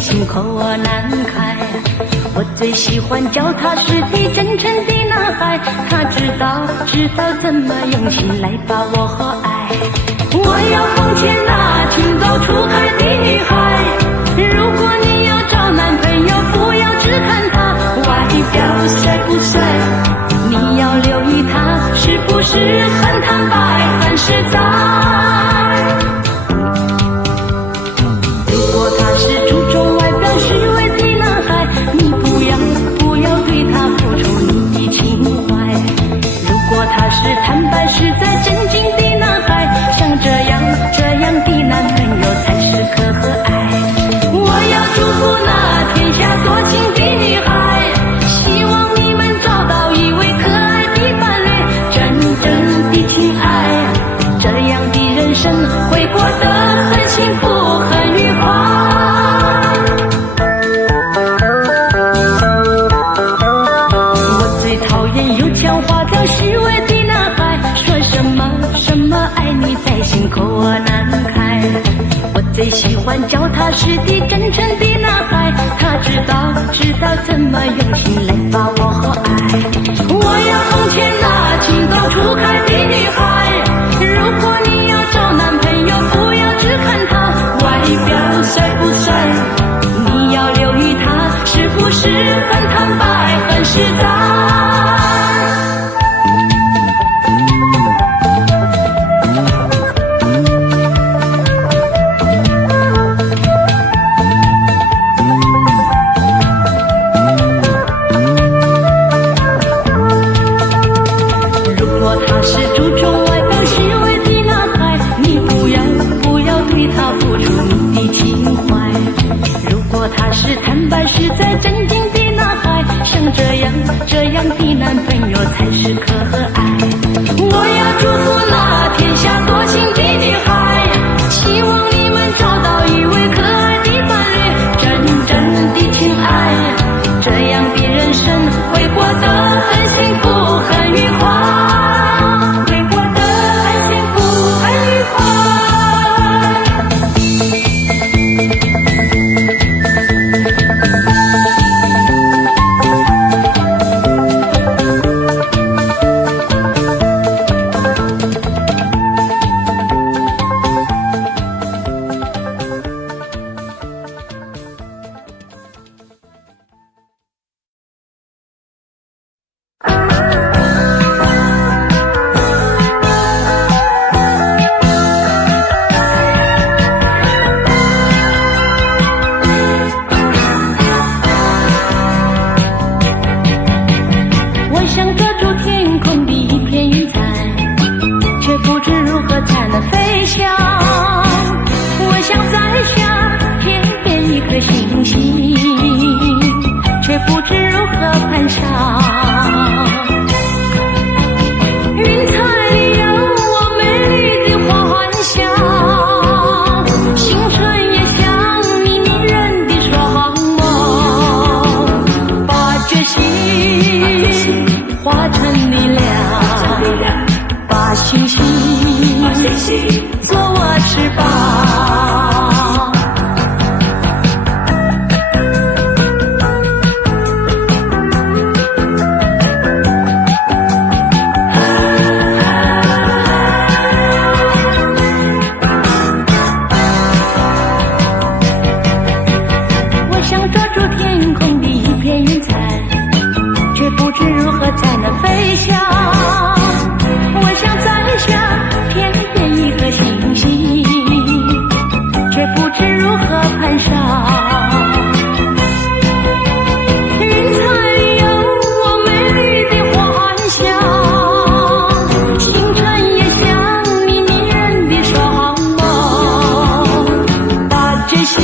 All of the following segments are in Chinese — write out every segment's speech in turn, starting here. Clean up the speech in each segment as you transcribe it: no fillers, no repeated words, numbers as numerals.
心口难开，我最喜欢脚踏实地真诚的男孩，他知道怎么用心来把我爱。我要奉劝那情窦初开的女孩，如果你要找男朋友，不要只看他外表帅不帅，你要留意他是不是很坦白很实在。如果他是注重外表虚伪的男孩，你不要对他付出你的情怀。如果他是坦白实在真经的男孩，像这样的男朋友才是可爱。我要祝福那天下多情的女孩，希望你们找到一位可爱的伴侣，真正的情爱，这样的人生会过得很幸福很愉快。我最讨厌有腔滑调虚伪的男孩，说什么爱你在心口难开。我最喜欢脚踏实地真诚的男孩，他知道怎么用心来把我爱。我要奉劝那情窦初开的女孩，如果你要找男朋友，不要只看他外表帅不帅，你要留意他是不是很坦白很实在。他是坦白实在真经的男孩，像这样的男朋友才是可爱。我要祝福那天下多情的女孩，希望你们找到一位可爱的伴侣，真正的情爱，这样的人生会过得很幸福很愉快，会过得很幸福很愉快。做我翅膀，我想抓住天空的一片云彩，却不知如何才能飞翔。我想摘下天边一颗星星，却不知如何攀上。云彩里有我美丽的幻想，星辰也像你迷人的双眸，把决心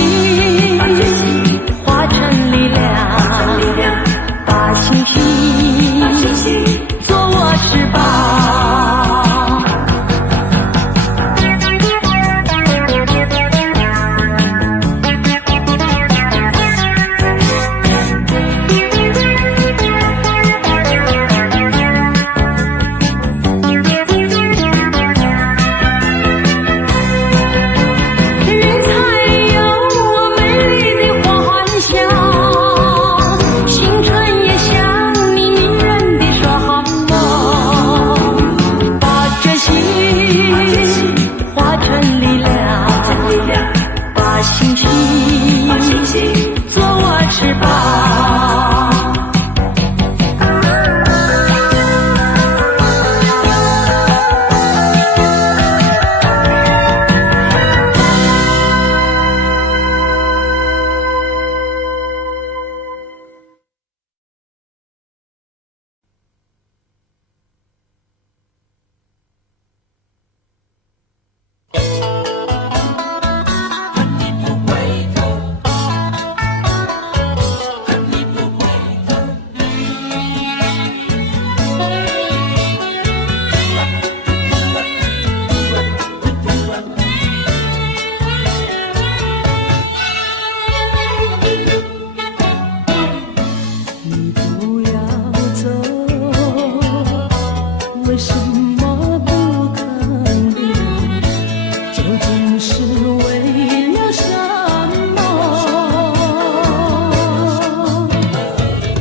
化成力量，把星星为什么不肯留？究竟是为了什么？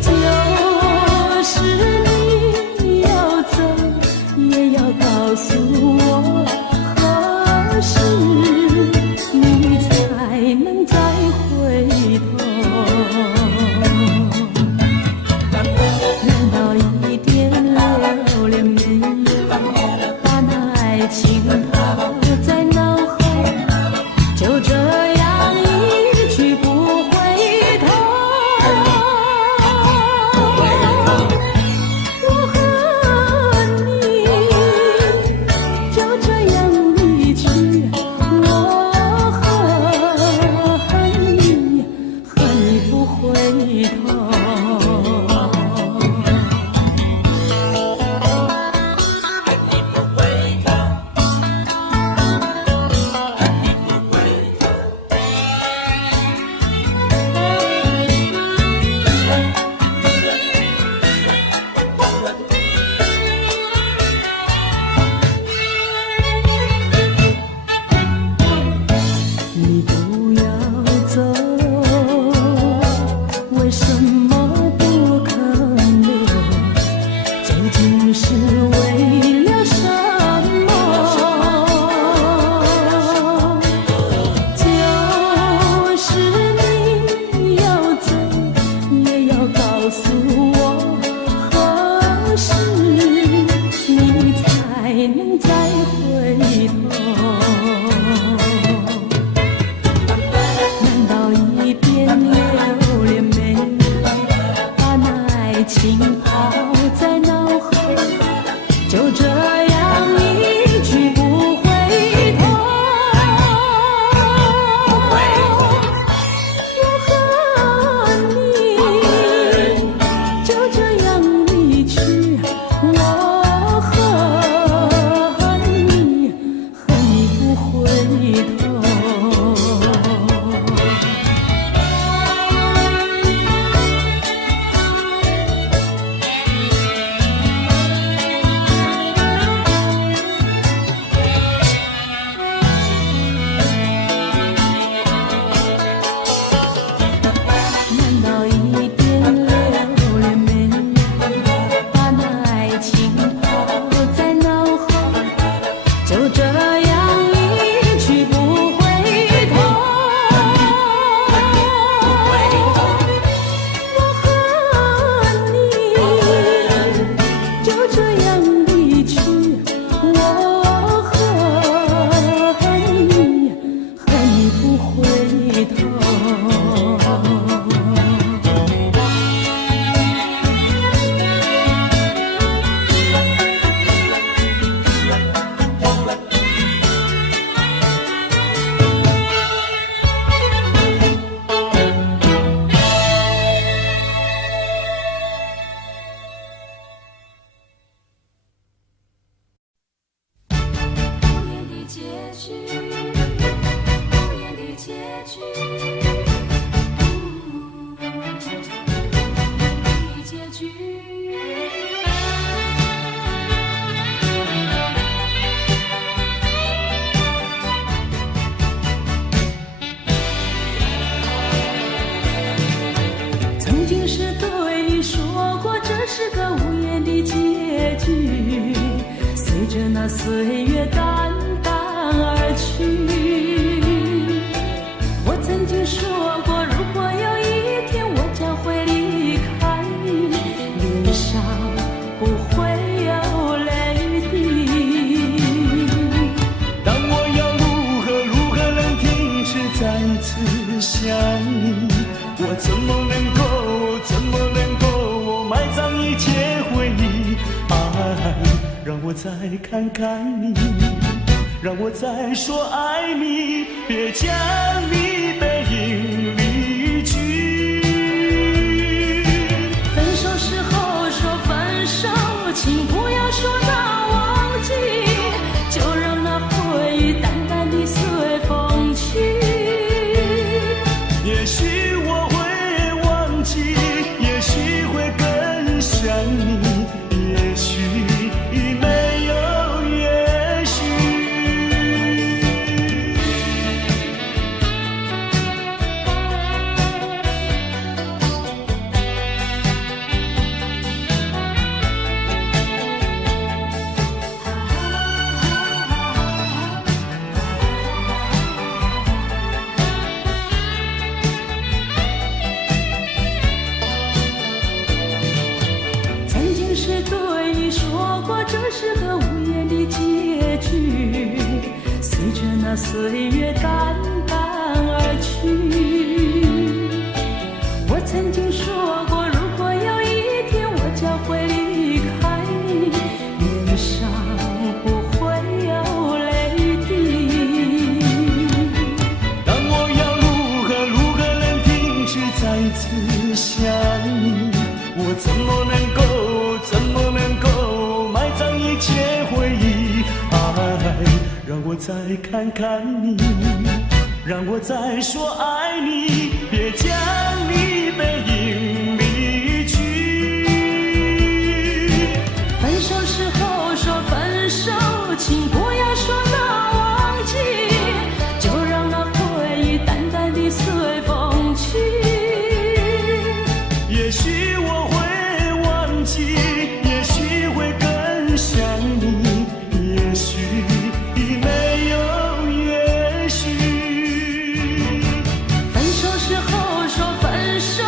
就是你要走，也要告诉我，何时你才能再回头？难道一点留恋没有，把那爱情抛在脑后，就这样一去不回头？我和你就这样离去，我恨你，恨你不回头。你不要走，为什么不肯留？究竟是为了什么？就是你要走，也要告诉我，何时你才能再回头？难道一点留恋没有，把那爱情抛在脑后，就这样一去不回头？我和你就这样离去，我恨你，恨你不回头。难道一点留恋没有，把那爱情抛在脑后，就这样一去不回头？我和你就这样离去，我恨你，恨你不回头。曾经是对你说过，这是个无言的结局，随着那岁月淡淡而去。我曾经说过，如果有一天我将会离开你，脸上不会有泪滴。但我要如何能停止再次想你？我怎么能够埋葬一切回忆？爱，让我再看看你，让我再说爱你，别将你背影离去。分手时候说分手，请不要说那忘记，就让那回忆淡淡地随风去。也许我会忘记，也许会更想你，也许没说过这是个无言的结局，随着那岁月淡淡而去。我曾经说过，如果有一天我将会离开你，脸上不会有泪滴。但我要如何能停止再次想你？我怎么能够埋葬一切回忆？爱，让我再看看你，让我再说爱你，别将你背影离去。分手时候说分手，请不要说那忘记，就让那回忆淡淡地随风去。也许我会忘记，也许会更想你，也许没有也许。分手时候说分手，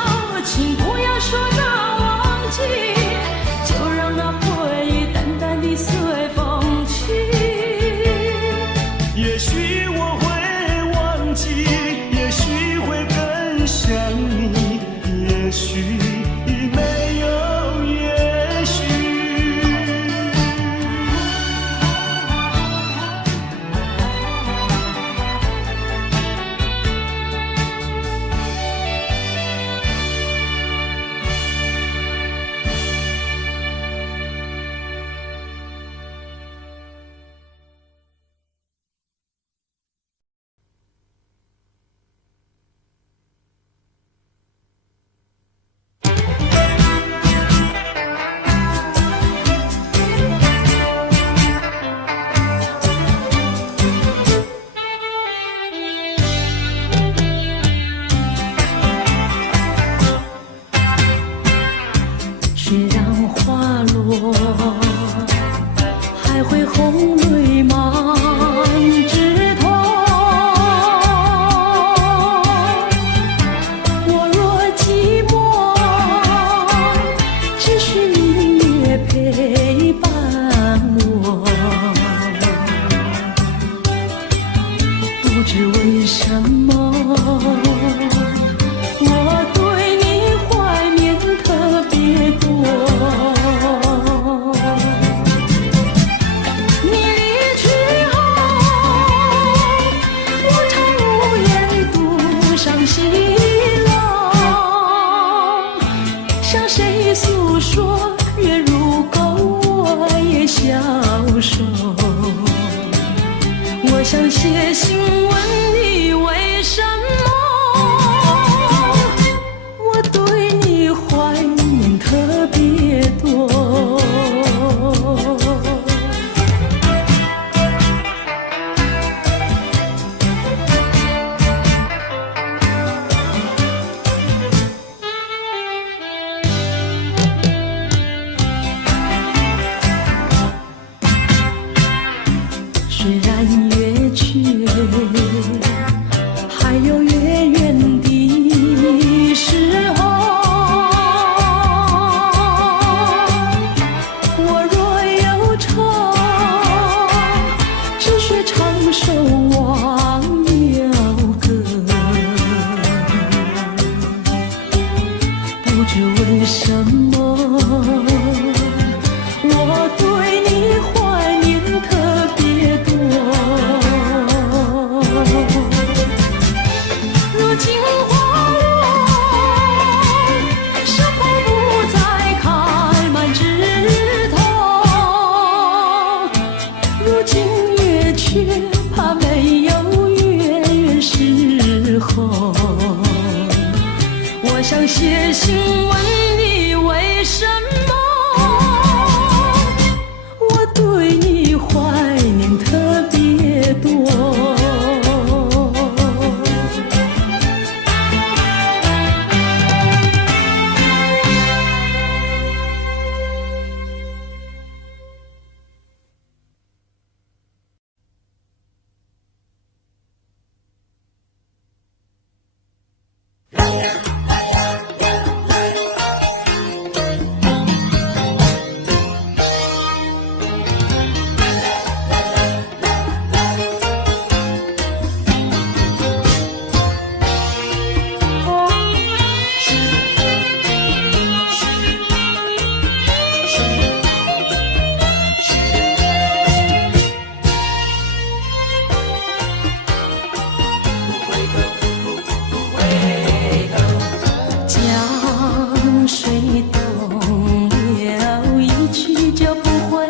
就不回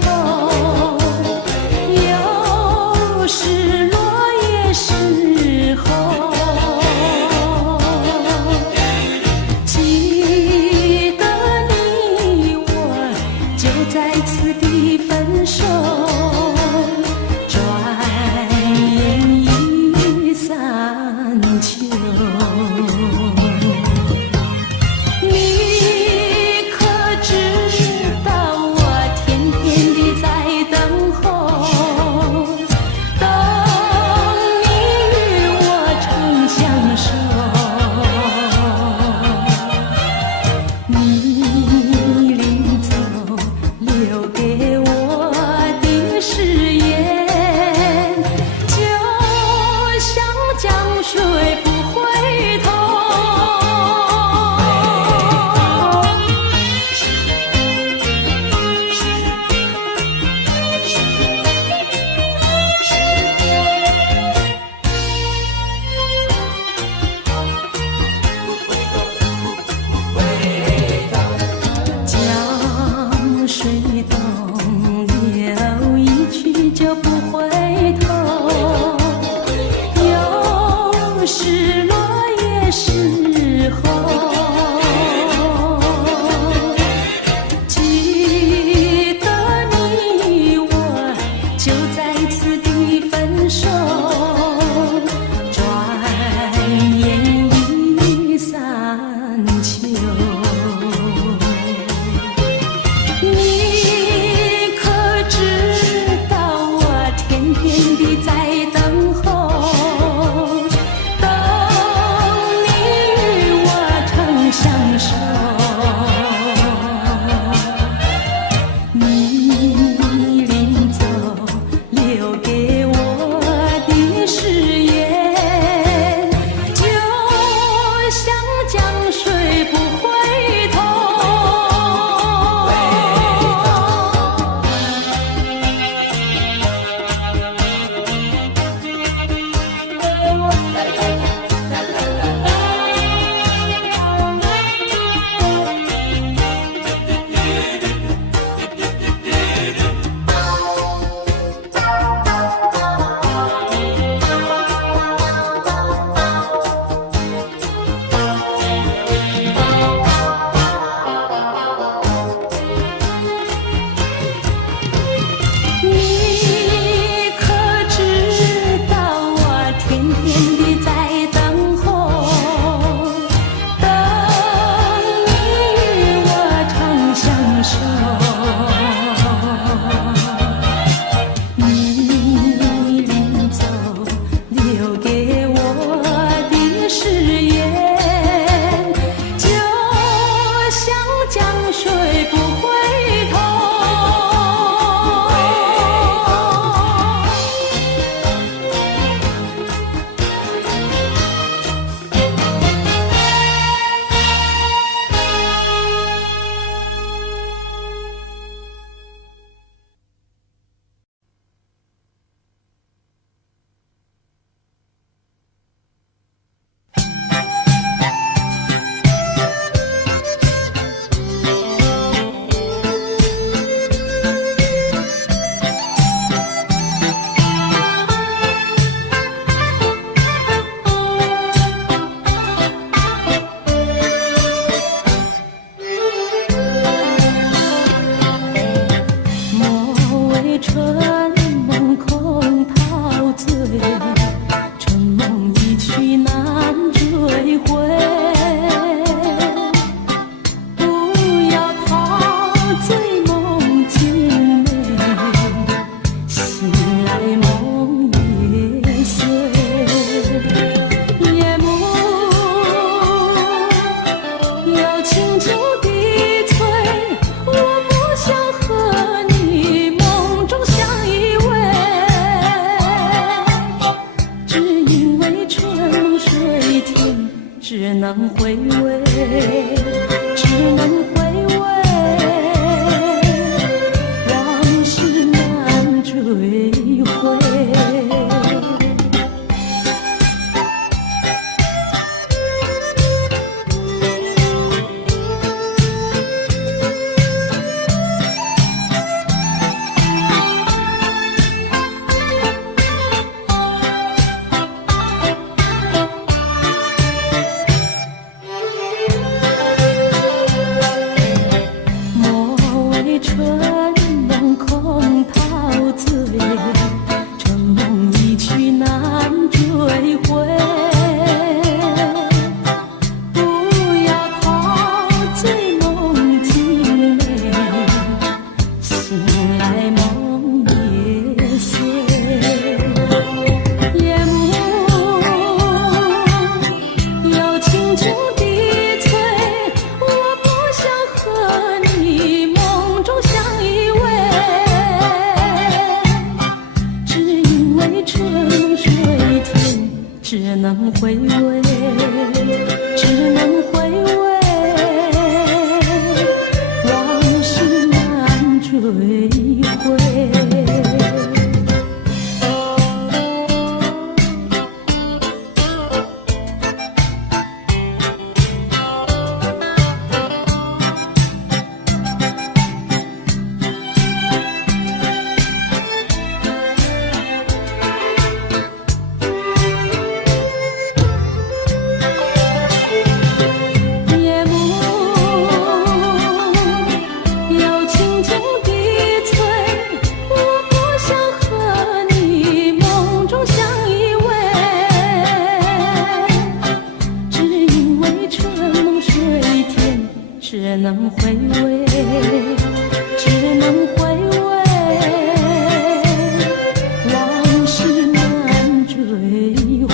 头。有时落叶时候，记得你我就在此地分手。转眼已三秋。你可知道我天天地在等候，等你与我长相守。你临走留给我的是梦空陶醉，这梦一去难追回。不要陶醉梦境美，醒来梦也碎。夜幕又轻轻低垂，我不想和你梦中相依偎，只因为春水甜，只能回味，只能回味，往事难追回。夜幕又轻轻低垂，我不想和你梦中相依偎，只因为春梦水甜，只能回味，只能回味，往事难追回。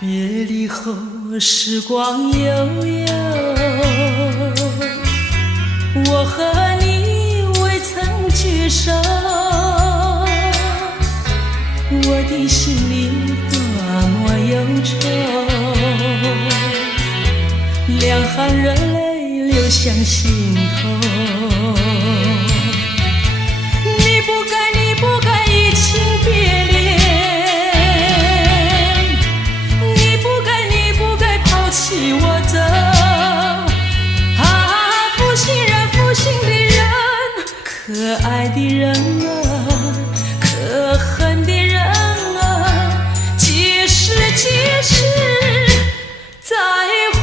别离后，时光悠悠，我和你未曾聚首，我的心里多么忧愁，两行热泪流向心头。你不该移情别恋，你不该抛弃我走。啊，负心人，负心的人，可爱的人啊，可恨的人啊，几时再回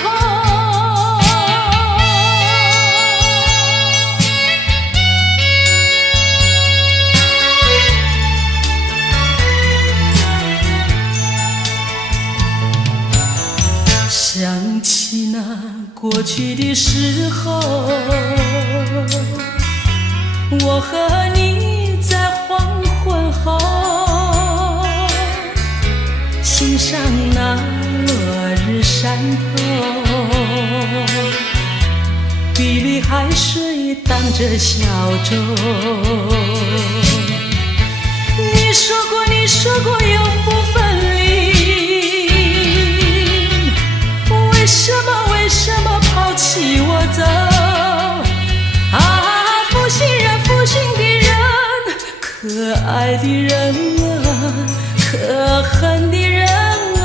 头。想起那过去的时候，我和你在黄昏后欣赏那落日山头，碧绿海水荡着小舟。你说过永不分离，为什么抛弃我走？啊，负心人，负心的人，可爱的人啊，可恨的人啊，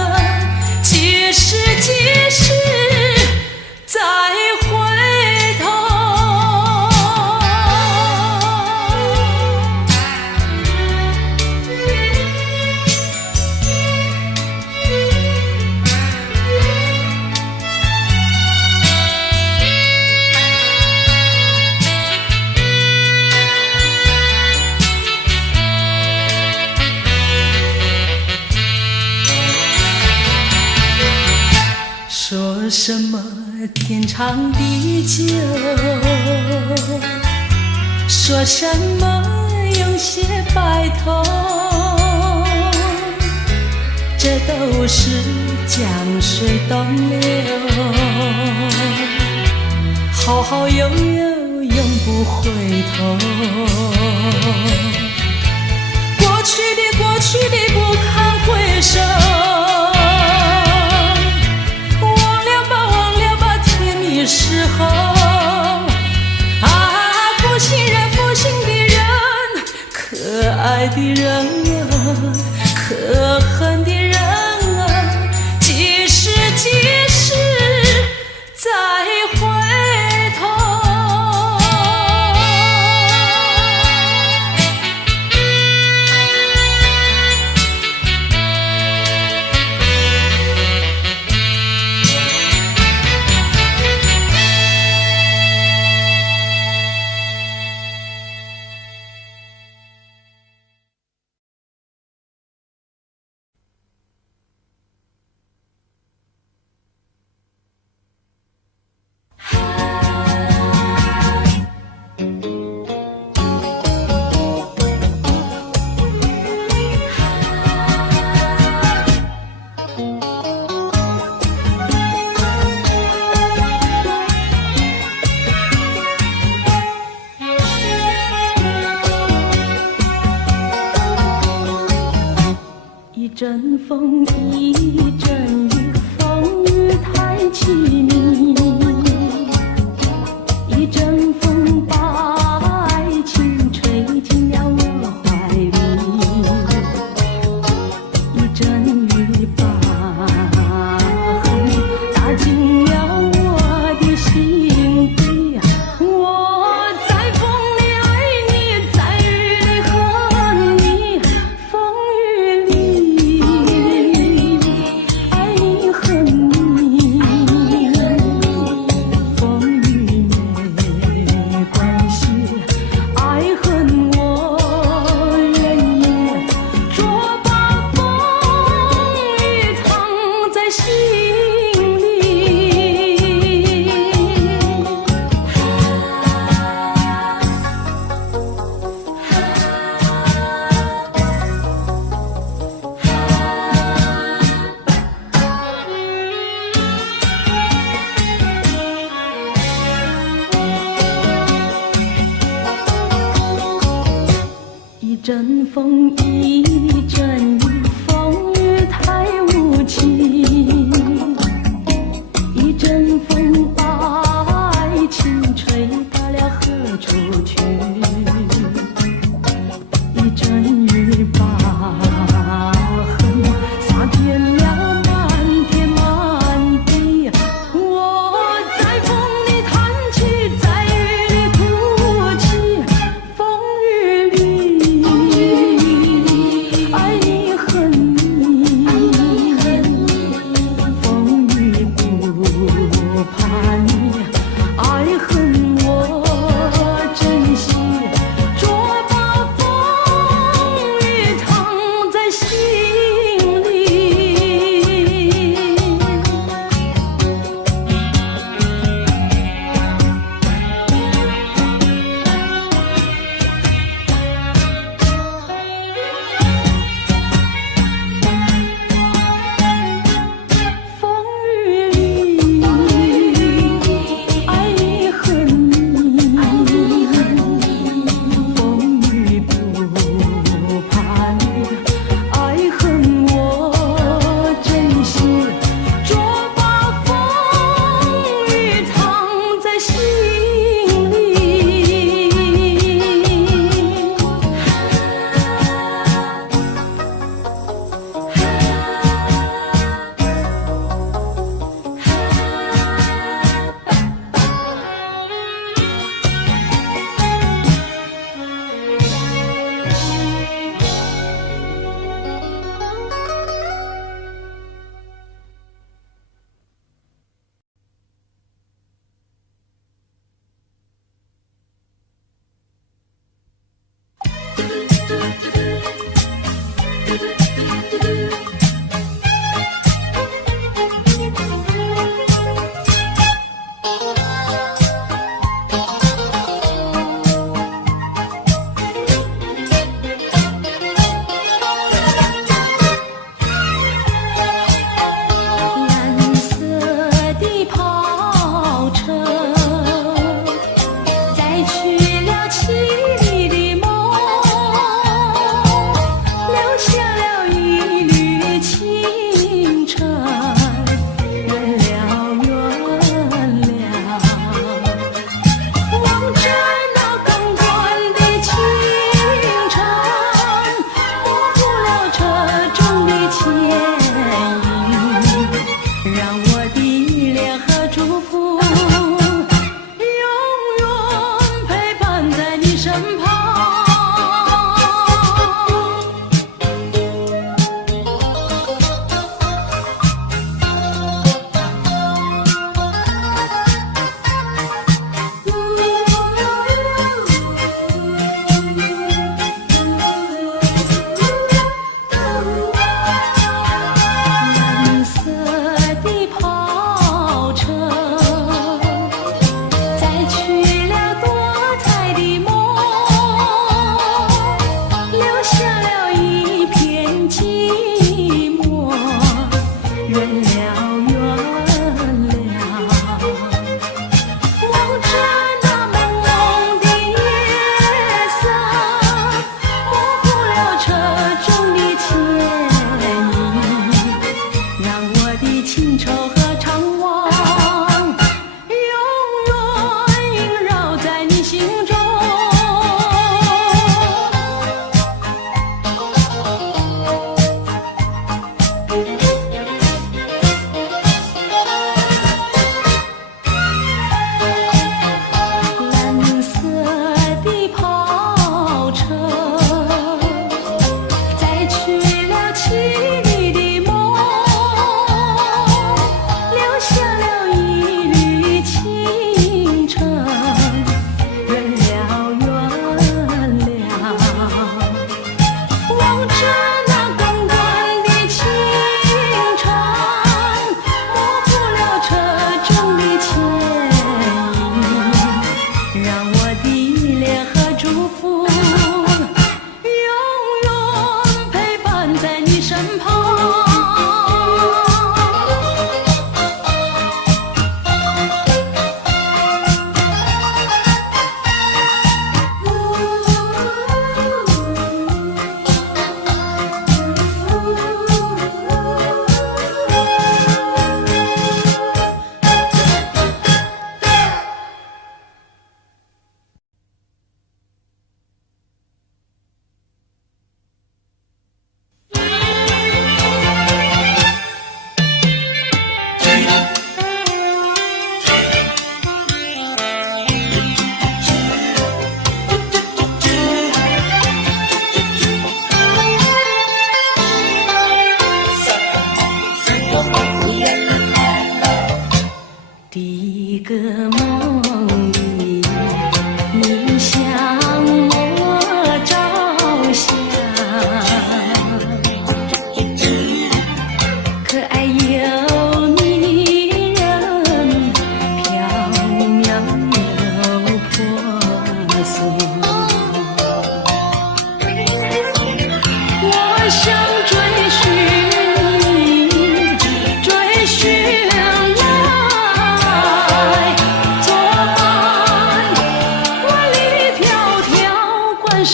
几时再回头。说什么天长地久，说什么永结白头，这都是江水东流，好好悠悠永不回头。过去的不堪回首，忘了吧，甜蜜时候。啊，负心的人，可爱的人啊，可恨的人啊，几时再回头。一阵风，一阵雨，风雨太凄迷。一阵风把爱情吹进了我怀里，一阵雨把恨打进了我的心底。我在风里爱你，在雨里恨你，风雨里爱你恨你，风雨没关系，爱恨我愿意，捉把风雨藏在心里。一阵风，一阵雨，风雨太无情。一阵风把爱情吹到了何处去？一阵雨把恨洒遍了满天满地。我在风里叹气，在雨里哭泣，风雨里爱你恨你，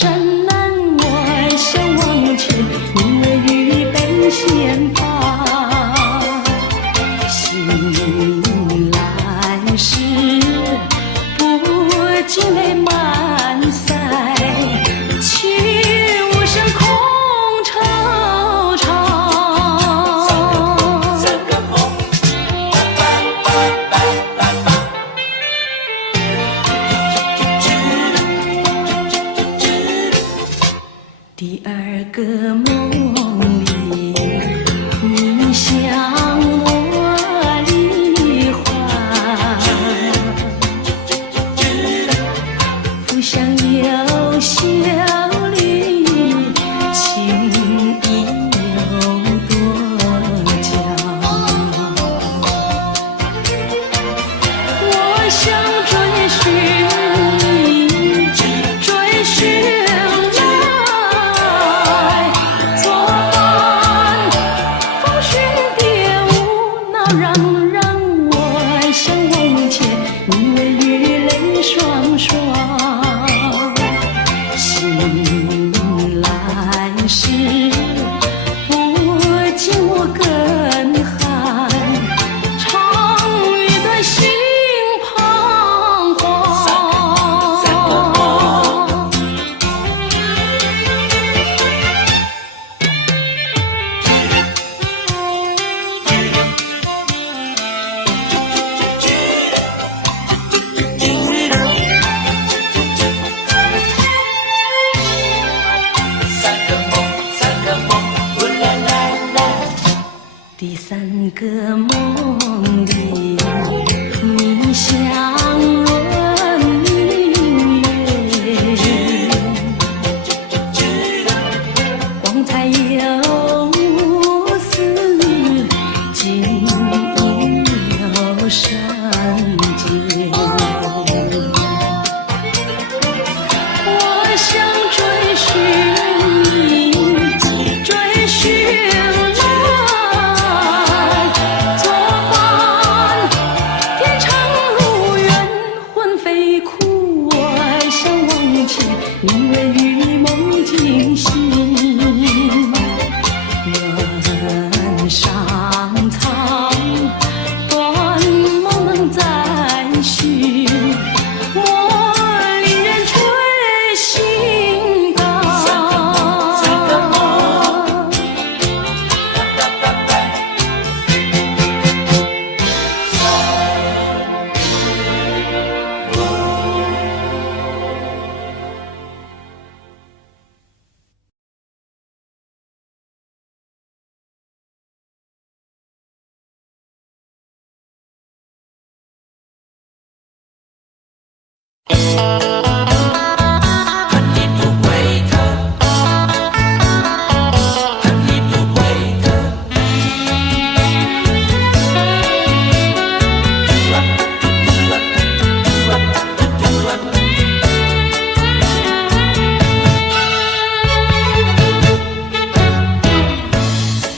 山南外想往前，因为预备先发。醒来时不禁泪满腮，去无声空惆怅。第二个梦里，你向我梨花，不想有笑里，情意有多娇。我想追寻你，追寻双双醒来时，不见我更寒，长吁的心彷徨。第三个梦里，你像轮明月，光彩有丝，景有山间。我想追寻你，追寻因为与梦惊醒，原上苍，断梦能再续，我令人垂心肝。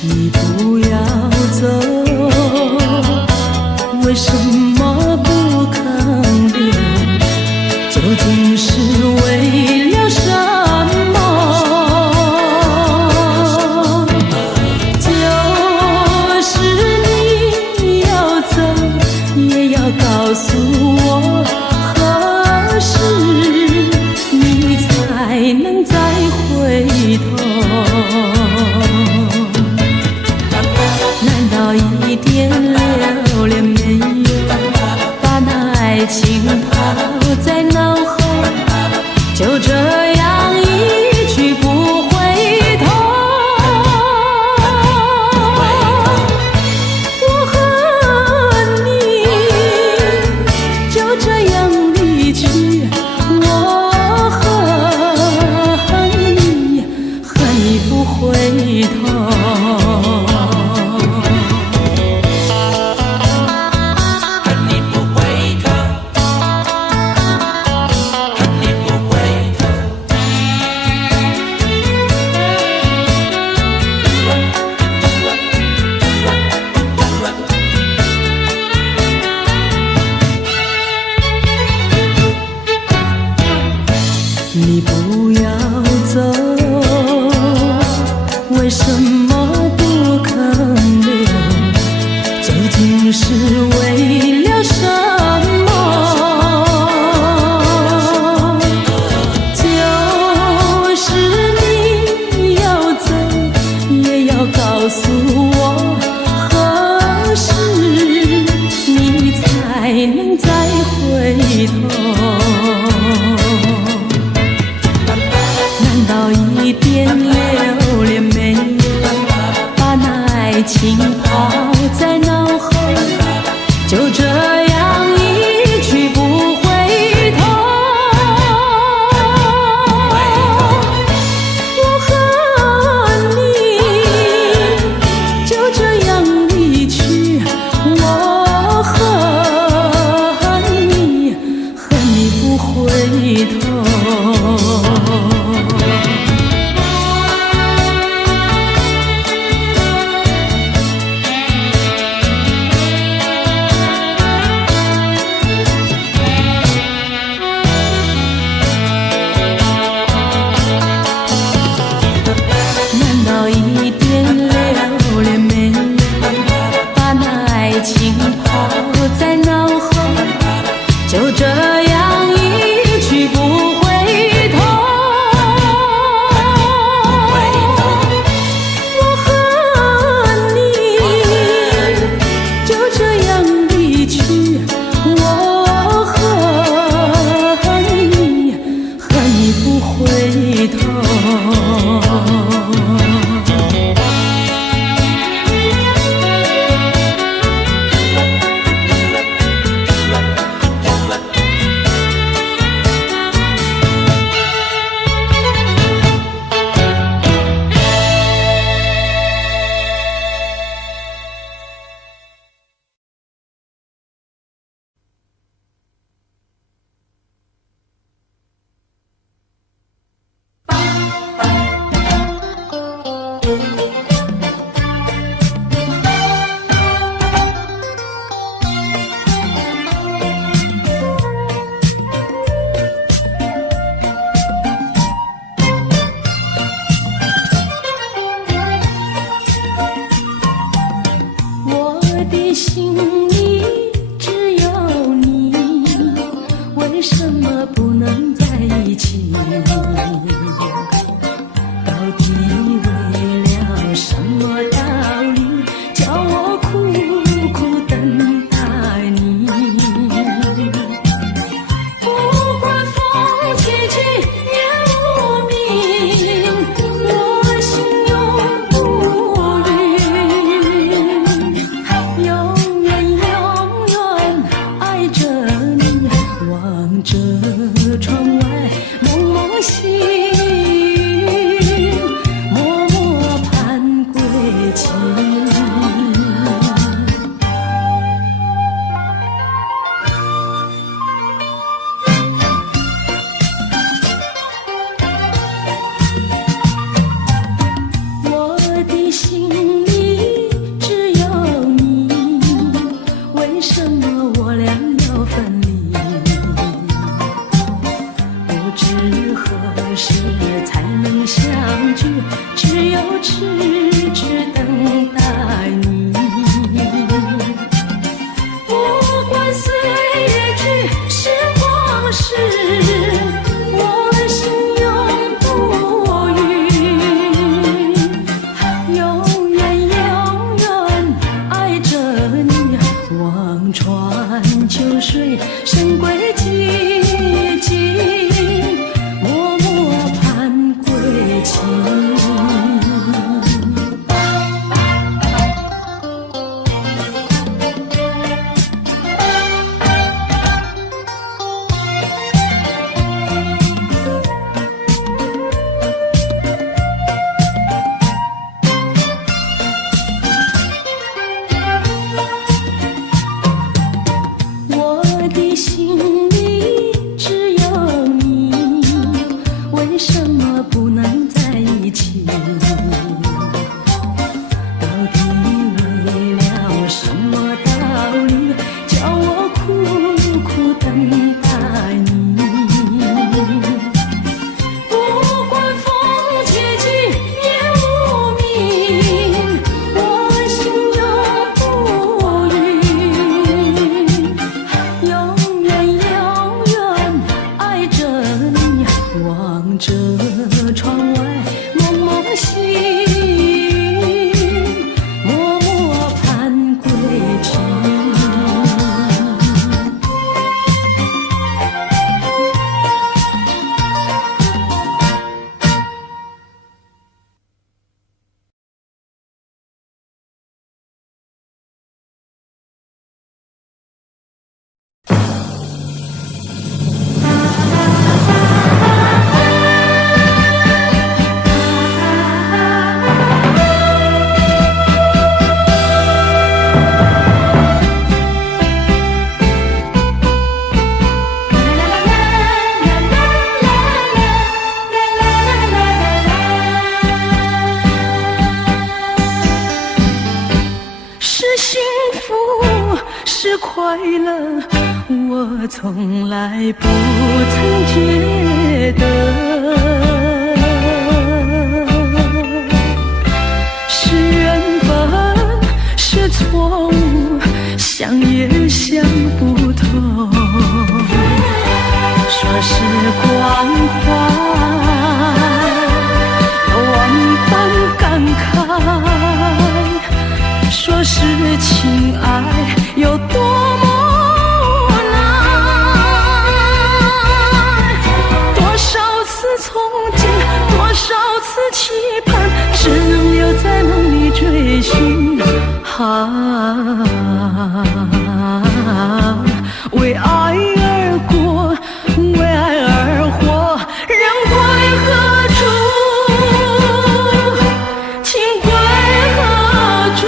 你不要走，为什么不肯留？究竟是为了什么？就是你要走，也要告诉我，何时你才能再回头？难道一点留恋没有，把那爱情抛在脑后，就这样一去不回头？我和你就这样离去，我恨你，恨你不回头。一点留恋没有，把那爱情抛在脑后，就这样一去不回头。我和你就这样离去，我和你不回头。难道一点留恋没有，把那爱情抛在脑后，就这样一去不回头。我和你就这样离去，我和你不回头。心里只有你，为什么不能在一起？到底为了什么道理，叫我苦苦等待你？不管风起起夜无明，我心永不渝。永远爱着你，望着窗外蒙蒙星，梦快乐，我从来不曾觉得是缘分，是错误，想也想不透。说时光快，有万般感慨，说是情爱有多么难，多少次憧憬，多少次期盼，只能留在梦里追寻。为爱而过，为爱而活，人归何处？情归何处？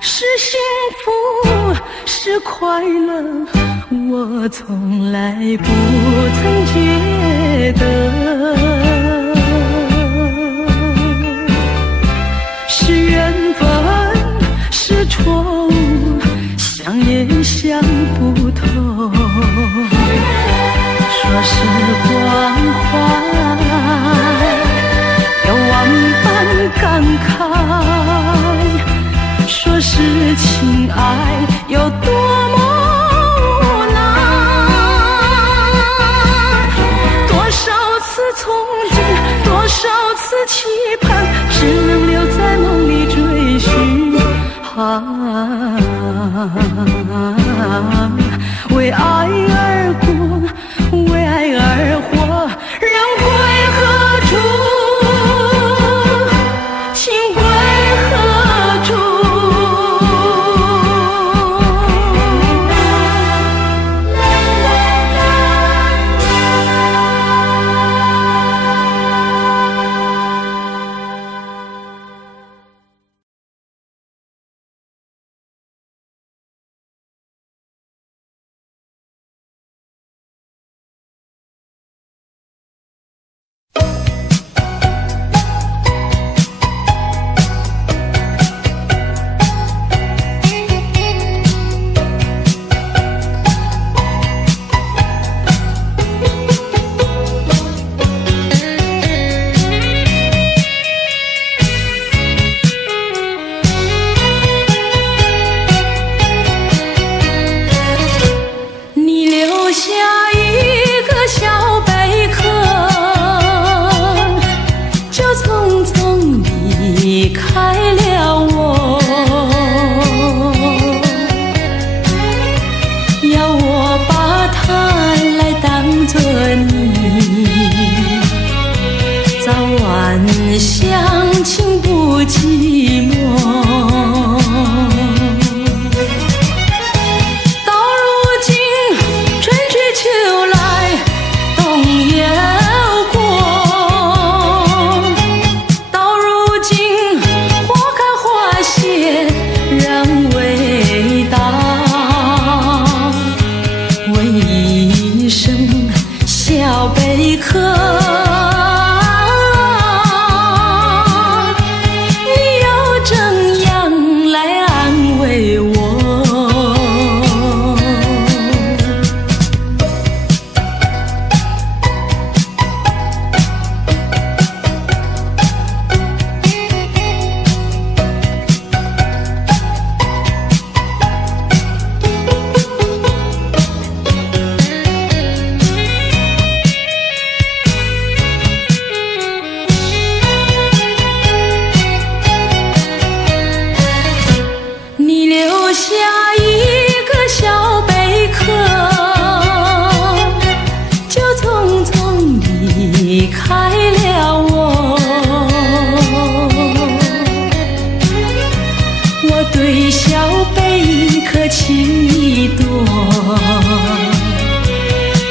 是幸福，是快乐，我从来不曾觉得是缘分，是错误，想也想不透。说时光快，有万般感慨，说是情爱有多么难，多少次憧憬，多少次期盼，只能留在梦里追寻。为爱而过，为爱而活，人归何处？情归何处？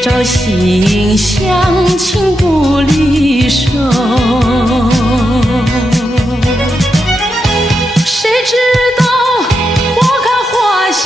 朝夕相亲不离手，谁知道花开花谢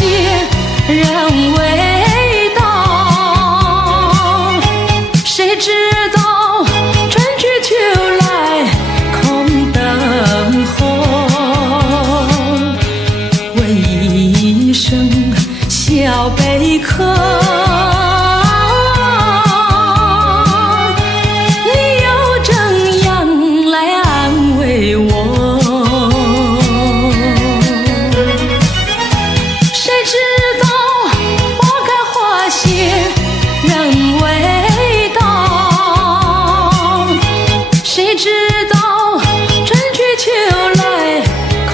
知道春去秋来空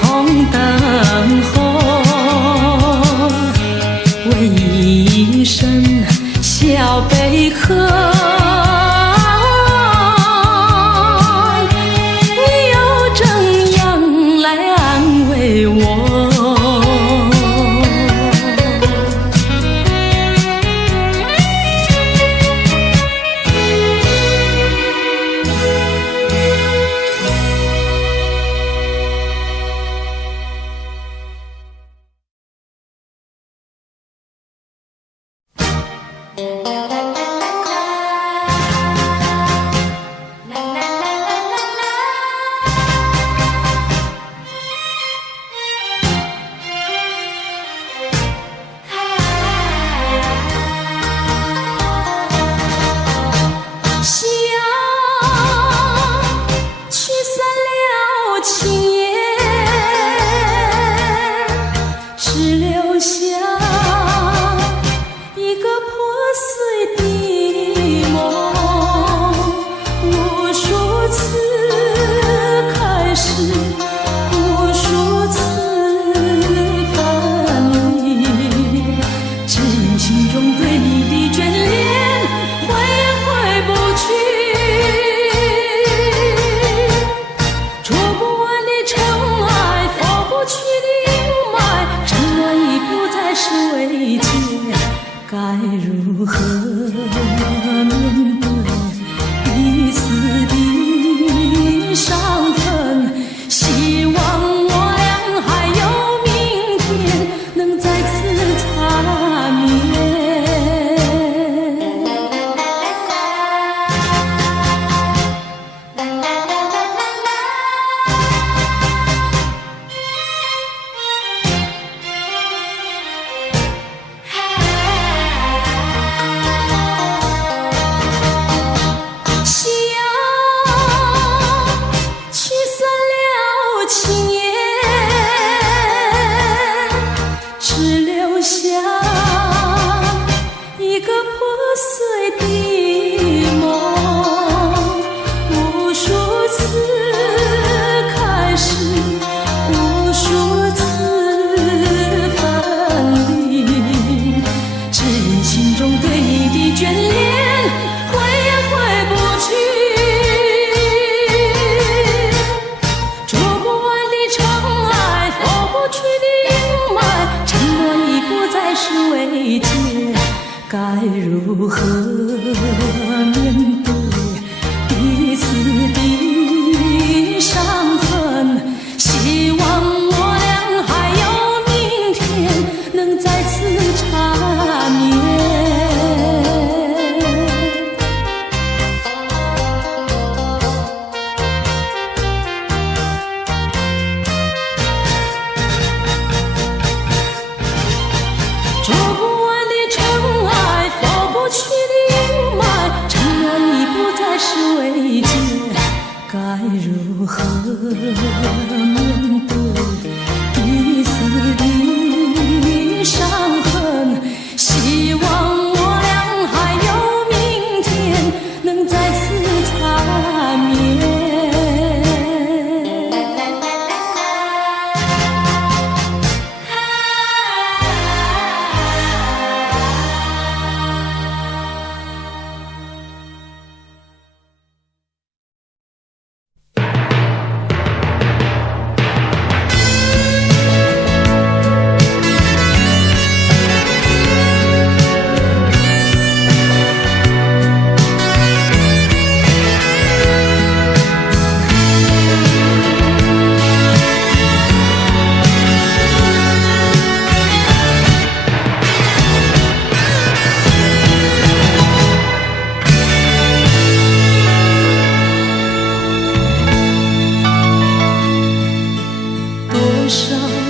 等候，为一声小悲喝，你又怎样来安慰我？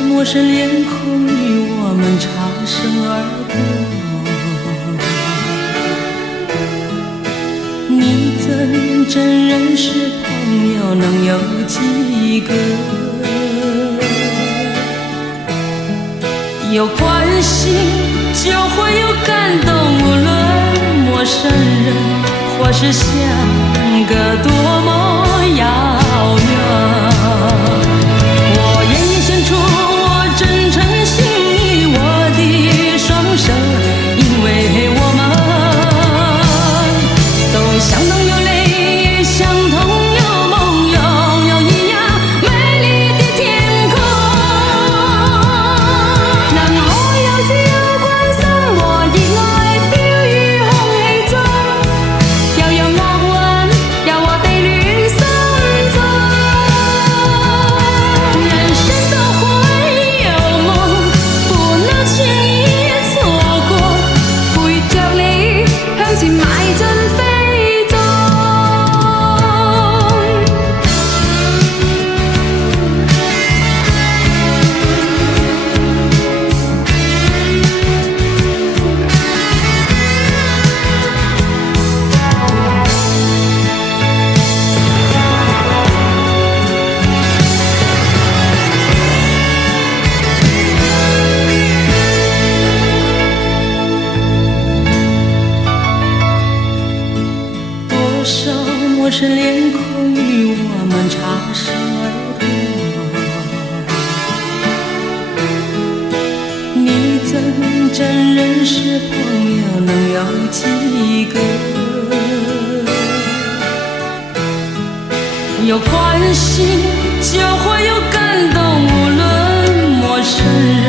陌生脸孔与我们擦身而过，你真认识朋友能有几个？有关心就会有感动，无论陌生人或是相隔多么遥与我们擦身而过。你真认识朋友能有几个？有关系就会有感动，无论陌生人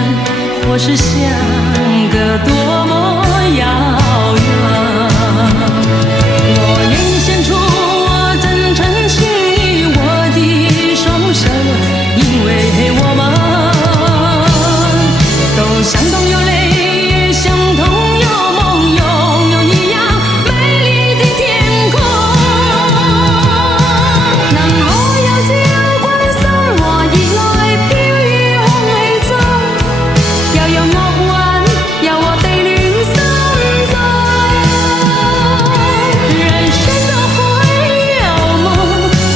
或是相隔多么遥远。我愿意献出我真诚心意，我的双手，因为我们都相同有泪，相同有梦，拥有一样美丽的天空。能我有自由關心和熱愛飄於空氣中，又有惡運由我地亂心中。人生都會有夢，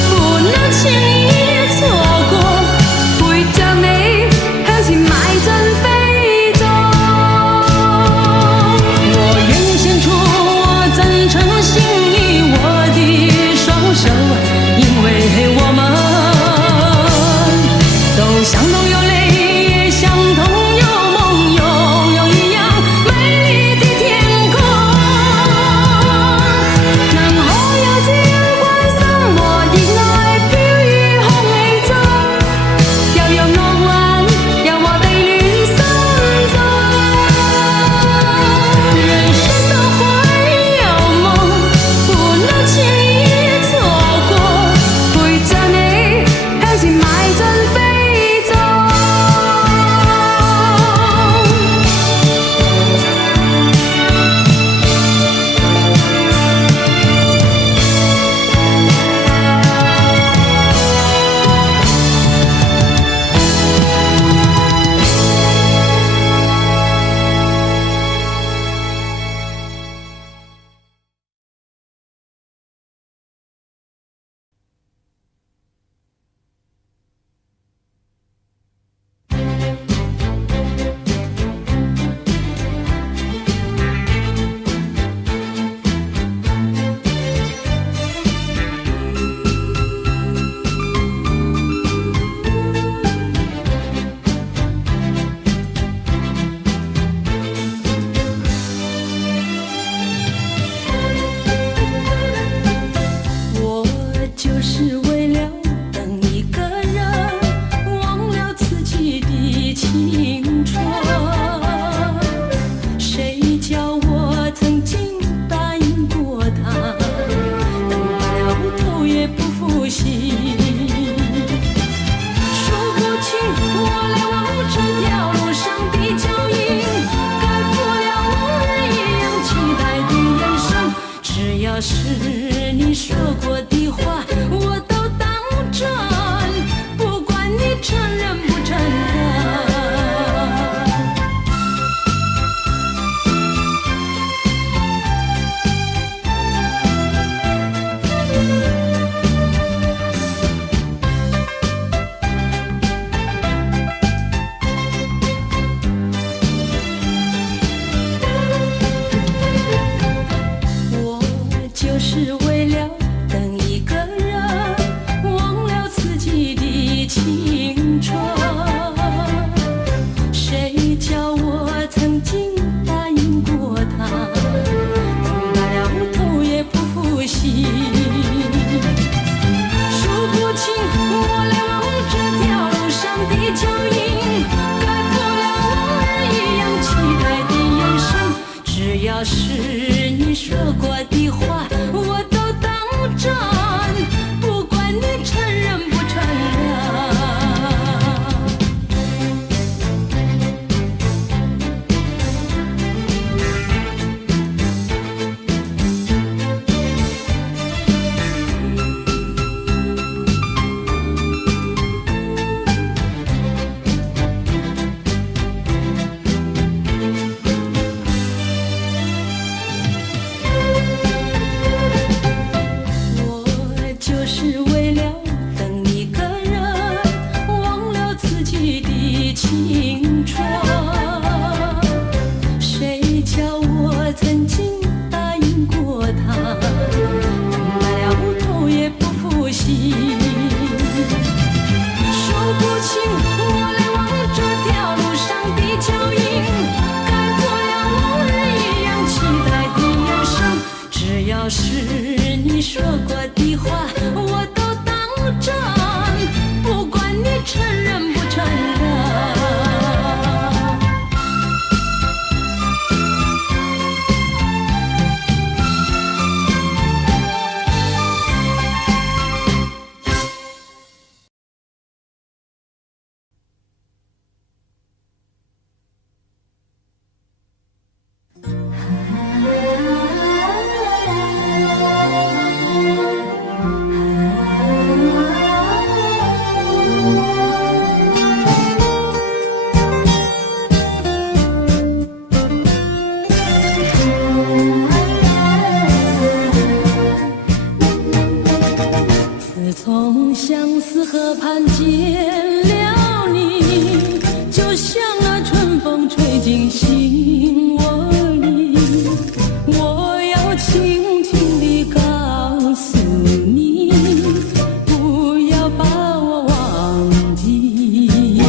不能輕易錯過，陪着你向前邁進飛縱。我願意獻出我真誠心意，我的雙手，因為我們都相同有淚，相同有夢，擁有一樣美麗的天空。能我有自由關心和熱愛飄於空氣中，又有惡運由我地亂心中。人生都會有夢，不能輕易錯過，陪着你向前邁進飛縱。我就是为了等一个人，忘了自己的青春。谁叫我曾经答应过他，等了头也不负心。说不清我来往这条路上的脚印，改不了我人一样期待的眼神。只要是你说过的话，我都当真，不管你承认不承认。我就是为了等一个人，忘了自己的青春。谁叫我曾经答应过他，等白了头也不负心。数不清我来往这条路上的脚印，改不了我人一样期待的眼神。只要是你说过的话，我都当真，不管你承认不承认。自从相思河畔见了你，就像那春风吹进心窝里，我要轻轻地告诉你，不要把我忘记。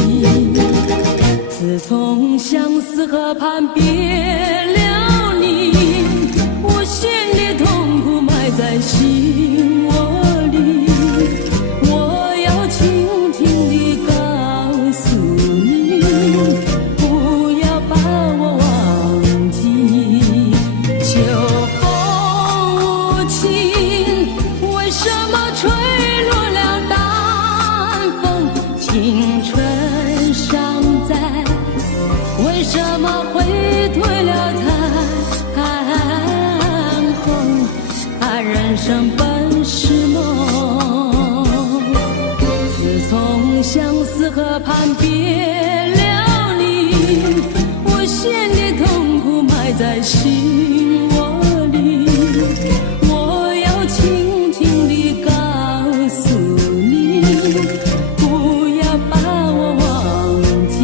自从相思河畔别了你，我心里痛苦埋在心窝里，我要轻轻地告诉你，不要把我忘记。秋风无情，为什么吹落了淡风？青春尚在，为什么会褪了残红？人生本是梦，自从相思河畔别了你，我心里痛苦埋在心窝里，我要轻轻地告诉你，不要把我忘记。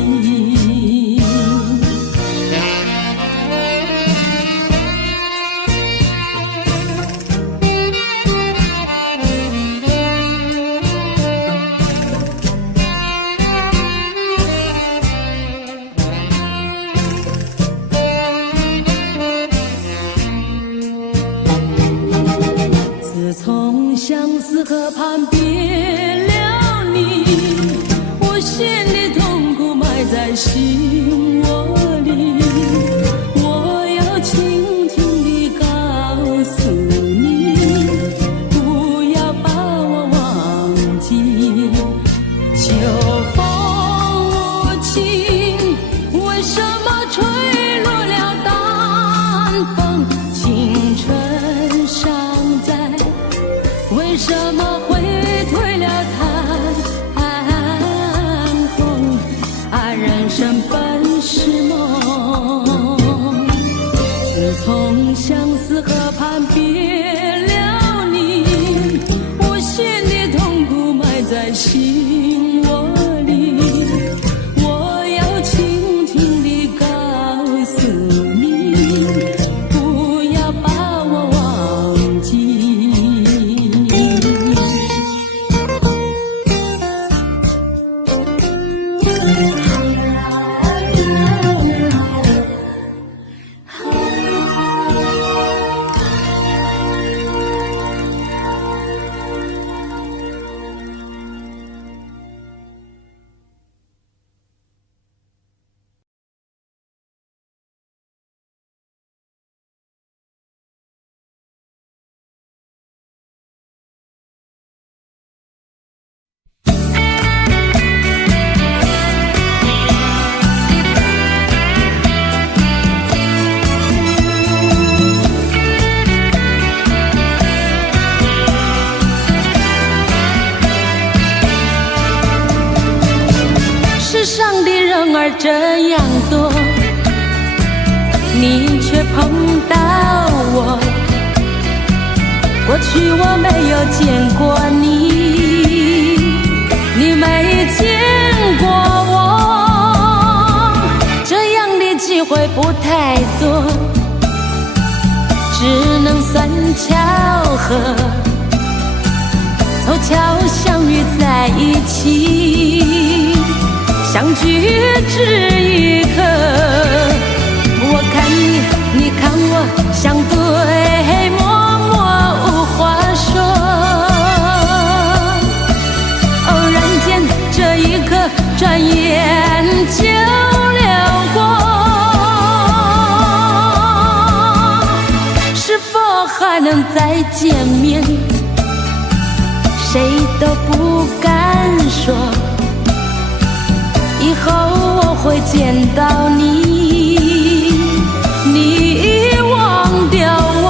自从相思河畔别了你，我心里痛苦埋在心窝里，我要轻轻地告诉你，不要把我忘记。秋风无情，为什么吹落了淡风？青春尚在，为什么会褪了残红？人生本是梦，自从相思河畔别了你，我心里痛苦埋在心窝里，我要轻轻地告诉你，不要把我忘记。世上的人儿这样多，你却碰到我。过去我没有见过你，你没见过我，这样的机会不太多，只能算巧合，凑巧相遇在一起，相聚只一刻。我看你，你看我，相对默默无话说。偶然间这一刻，转眼就流过。是否还能再见面？谁都不敢说。以后我会见到你，你忘掉我。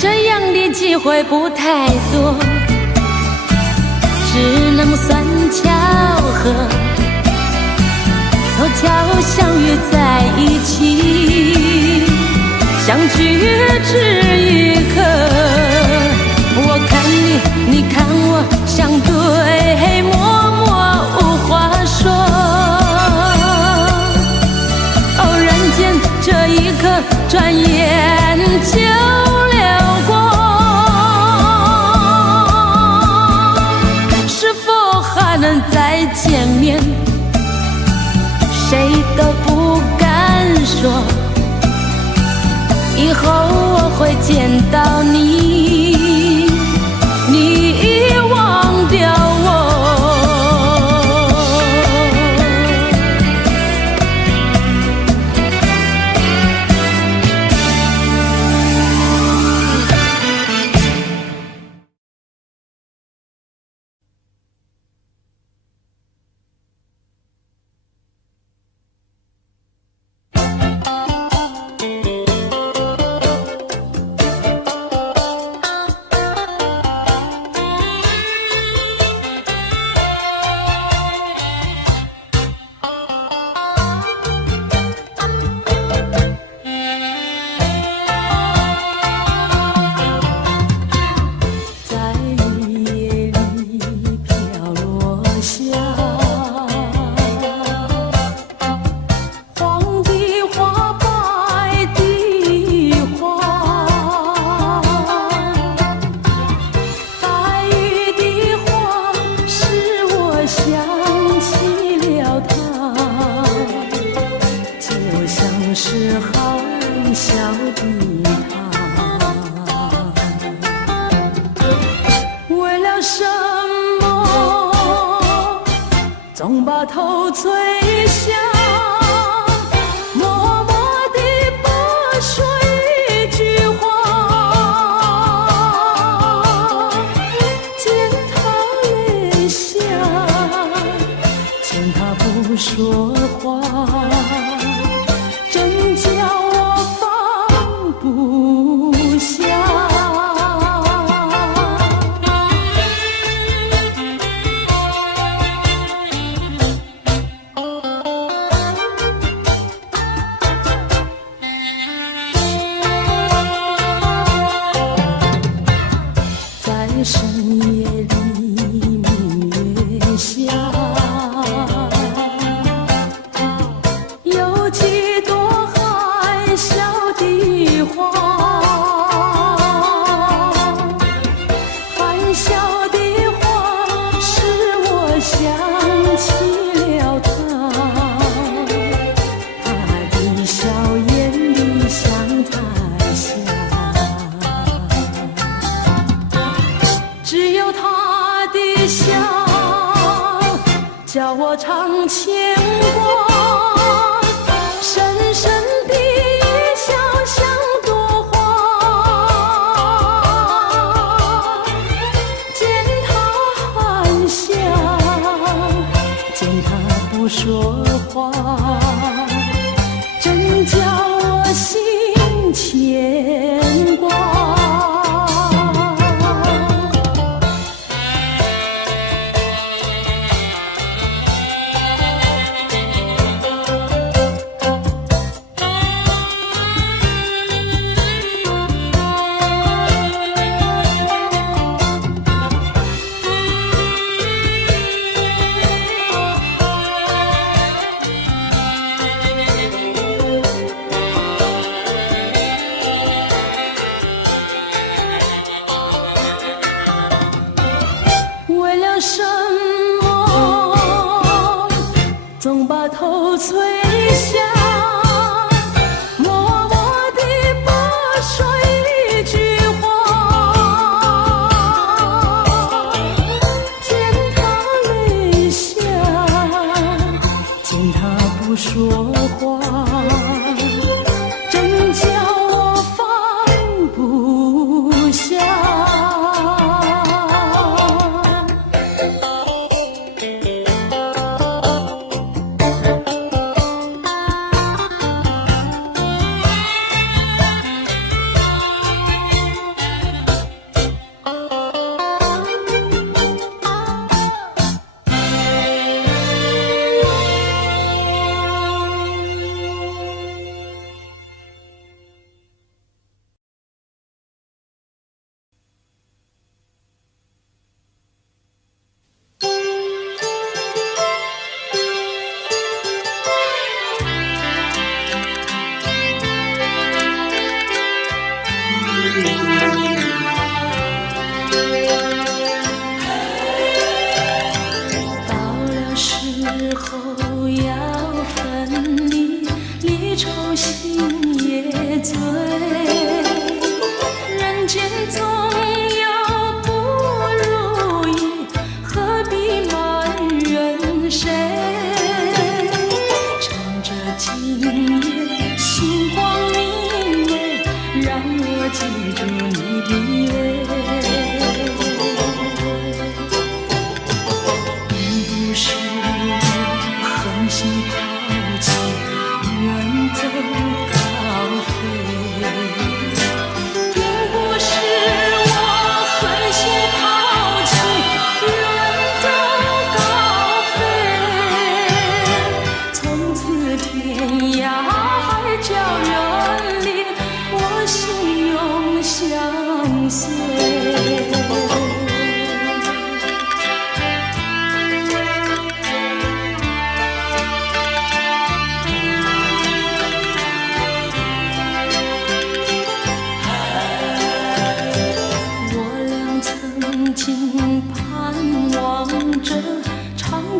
这会不太多，只能算巧合，凑巧相遇在一起，相聚只一刻。我看你，你看我，相对默默无话说。偶然间，这一刻转眼就流过。是否还能再见面？谁都不敢说。以后我会见到你，你已忘掉我。总把头垂下，默默地不说一句话。见他泪下，见他不说话，真叫我放不下。深夜里，明月下，有几朵含笑的花。含笑的花，使我想起了他，他的笑眼里像彩霞。只有他的笑，叫我常牵挂，深深的一笑像朵花。见他含笑，见他不说话，真叫我心牵挂。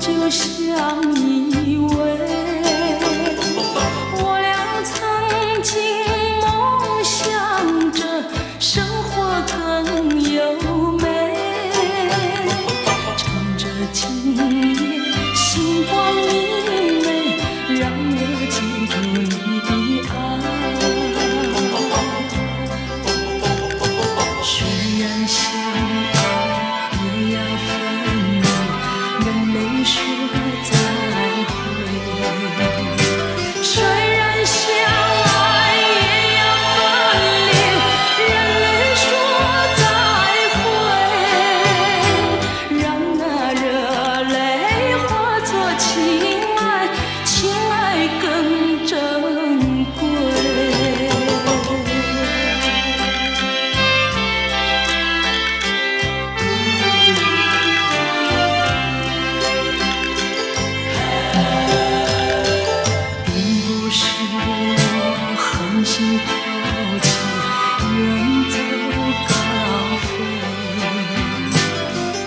就像以为我俩曾经梦想着生活更优美，趁着今夜星光明媚，让我记住你的爱。虽然相爱也要分离，人没说再会。虽然相爱也要分离，人没说再会。让那热泪化作情爱，情爱更珍贵。狠心抛弃，远走高飞，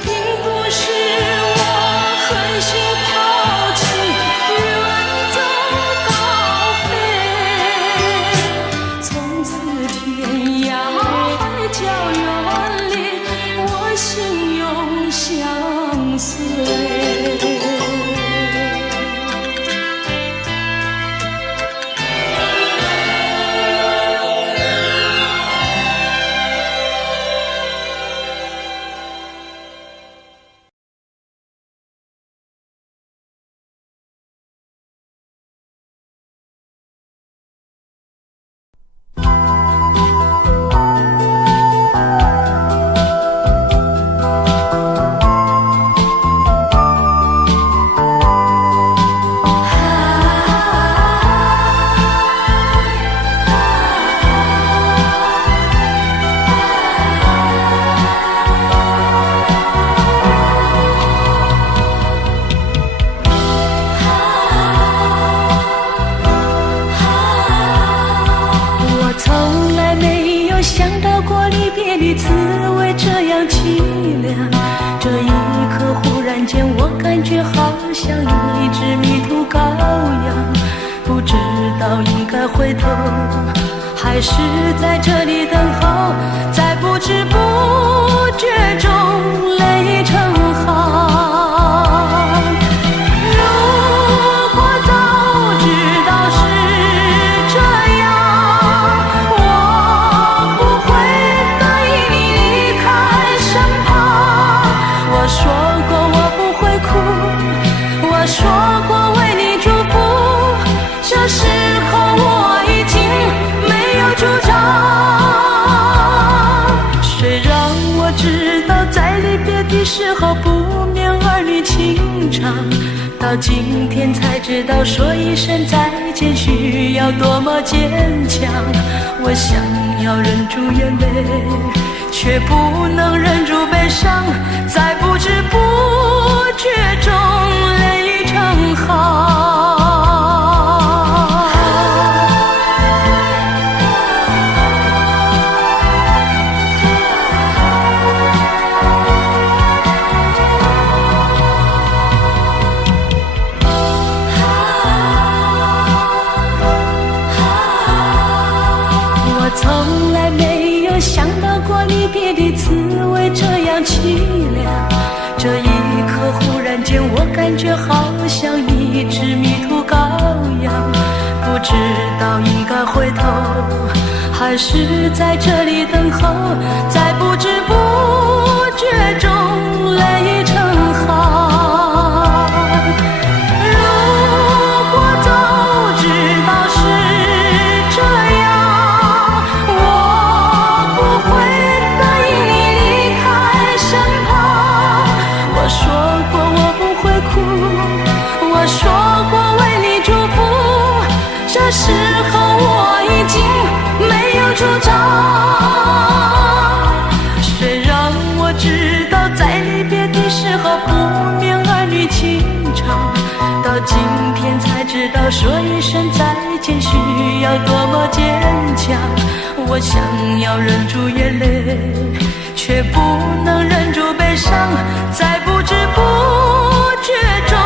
并不是我狠心抛弃，远走高飞。从此天涯海角远离，我心永相随。想到过离别的滋味这样凄凉，这一刻忽然间我感觉好像一只迷途羔羊，不知道应该回头还是在这里等候，在不知不觉中泪成行。说过为你祝福，这时候我已经没有主张。虽然我知道在离别的时候不免儿女情长，到今天才知道说一声再见需要多么坚强。我想要忍住眼泪，却不能忍住悲伤，在不知不觉中泪成行。我从来没有想到过离别的滋味这样凄凉，这一刻忽然间我感觉好像一只迷途羔羊，不知道应该回头还是在这里等候，在不知不觉中泪成行。如果早知道是这样，我不会答应你离开身旁。我说过我不会哭，我说过为你祝福，这时候我已经没有主张。虽然我知道在离别的时候不免儿女情长，到今天才知道说一声再见需要多么坚强。我想要忍住眼泪，却不能忍住悲伤，在不知不觉中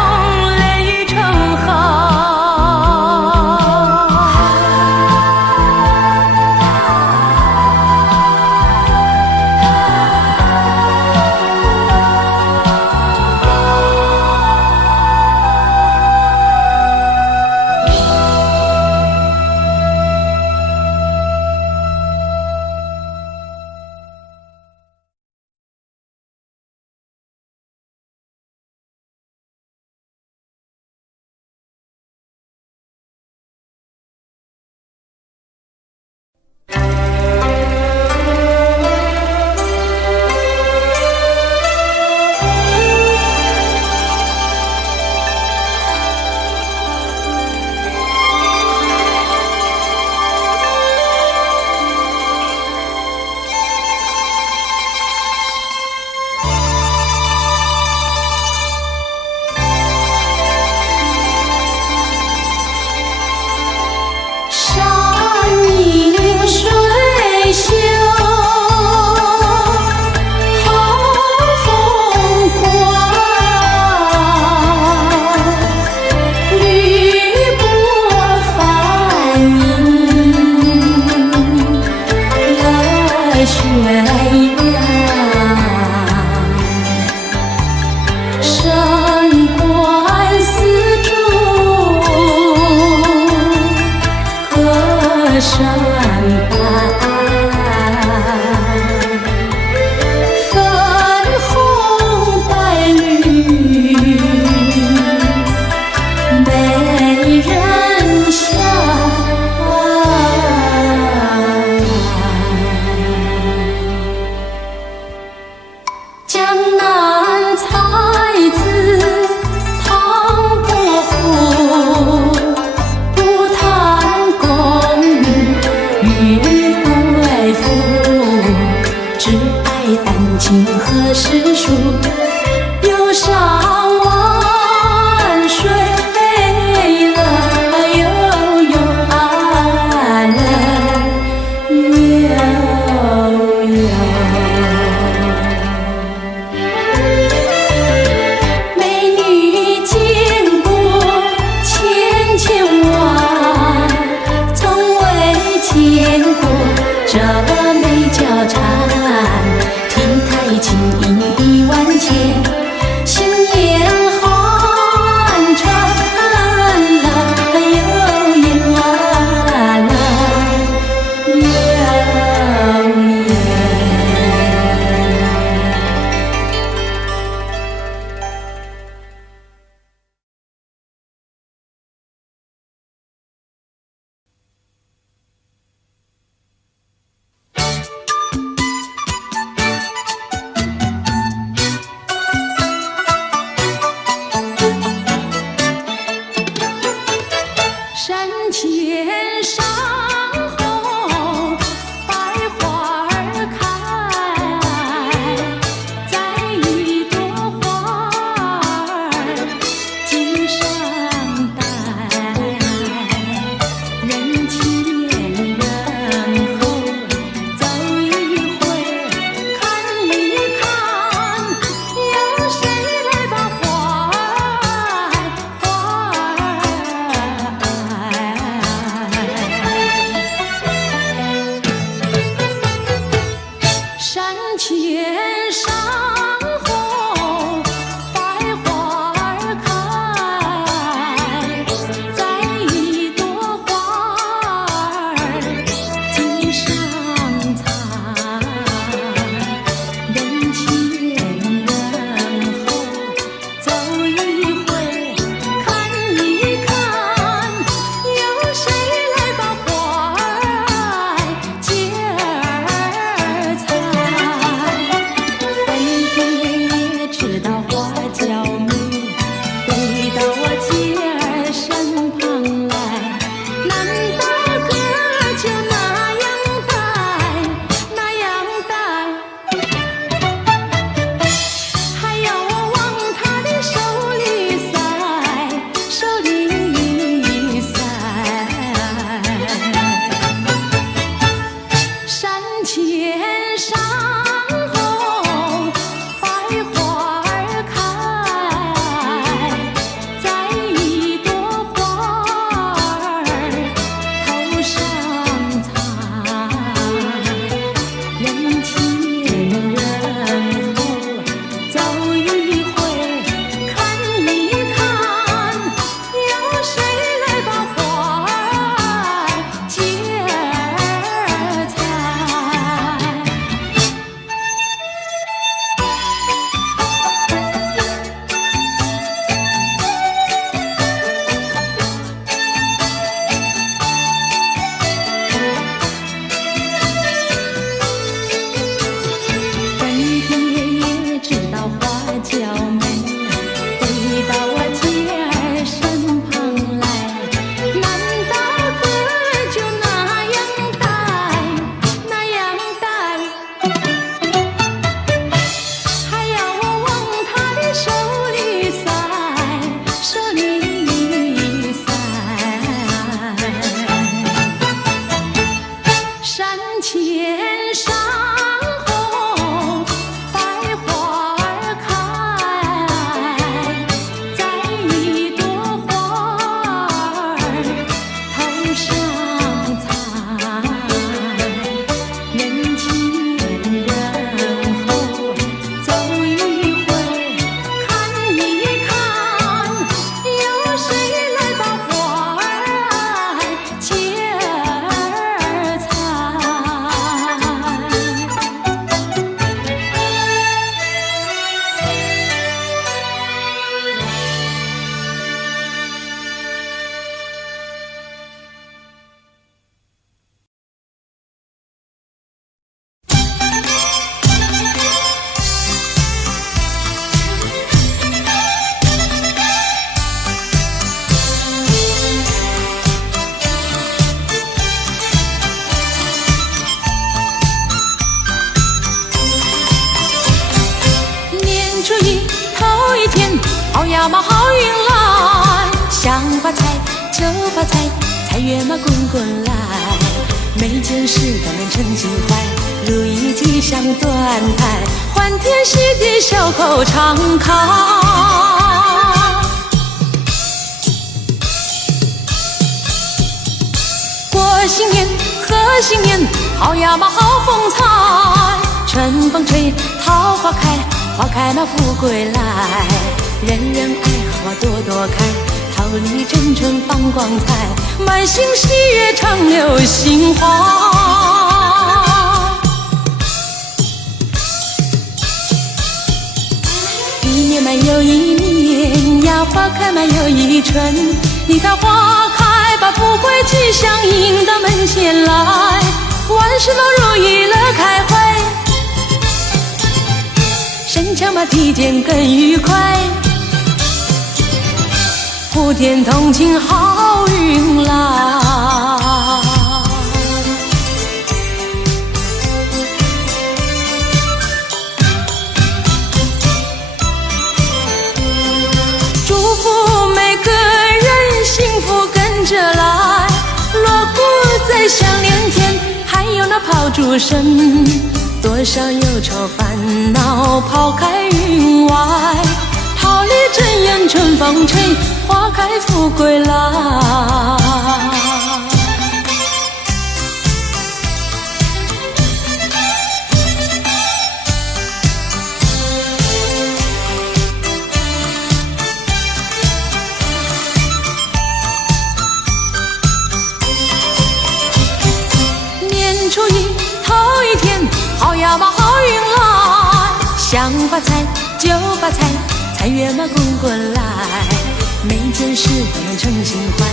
丹青何时数？忧伤万水了，悠悠啊了，悠悠。美女见过千千万，从未见过这美娇蝉。体态轻盈一万千，心眼寒川了，悠悠啊了，悠悠。山前山后百花儿开，栽一朵花儿锦上带，人前人后走一回，看一看，有谁来把花儿山前山后百花儿开，栽一朵花儿锦上采，人前人后走一回，看一看，有谁来把花儿结儿采？分担呀嘛好运来，想发财就发财，财源嘛滚滚来，每件事都能称心怀，如意吉祥端台，欢天喜地笑口常开。过新年贺新年，好呀嘛好风采，春风吹桃花开，花开那富贵来，人人爱好多多开，桃李争春放光彩，满心喜悦常流杏花。一年满又一年呀，花开满又一春，你看花开把富贵吉祥迎到门前来，万事都如意乐开怀，身强马体健更愉快，普天同庆好运来。祝福每个人幸福跟着来，锣鼓在响连天，还有那炮竹声，多少忧愁烦恼抛开云外，桃李争艳春风吹，花开富贵来。年初一头一天，好呀嘛好运来，想发财就发财，财源嘛滚滚来，每件事都能称心怀，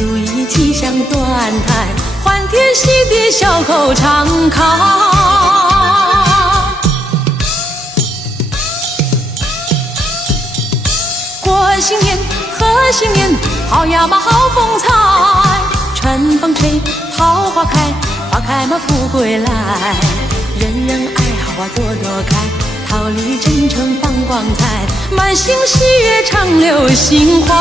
如意吉祥端台，欢天喜地笑口常开。过新年贺新年，好呀嘛好风采，春风吹桃花开，花开嘛富贵来，人人爱好多多开，桃李争春放光彩，满心喜悦常流杏花。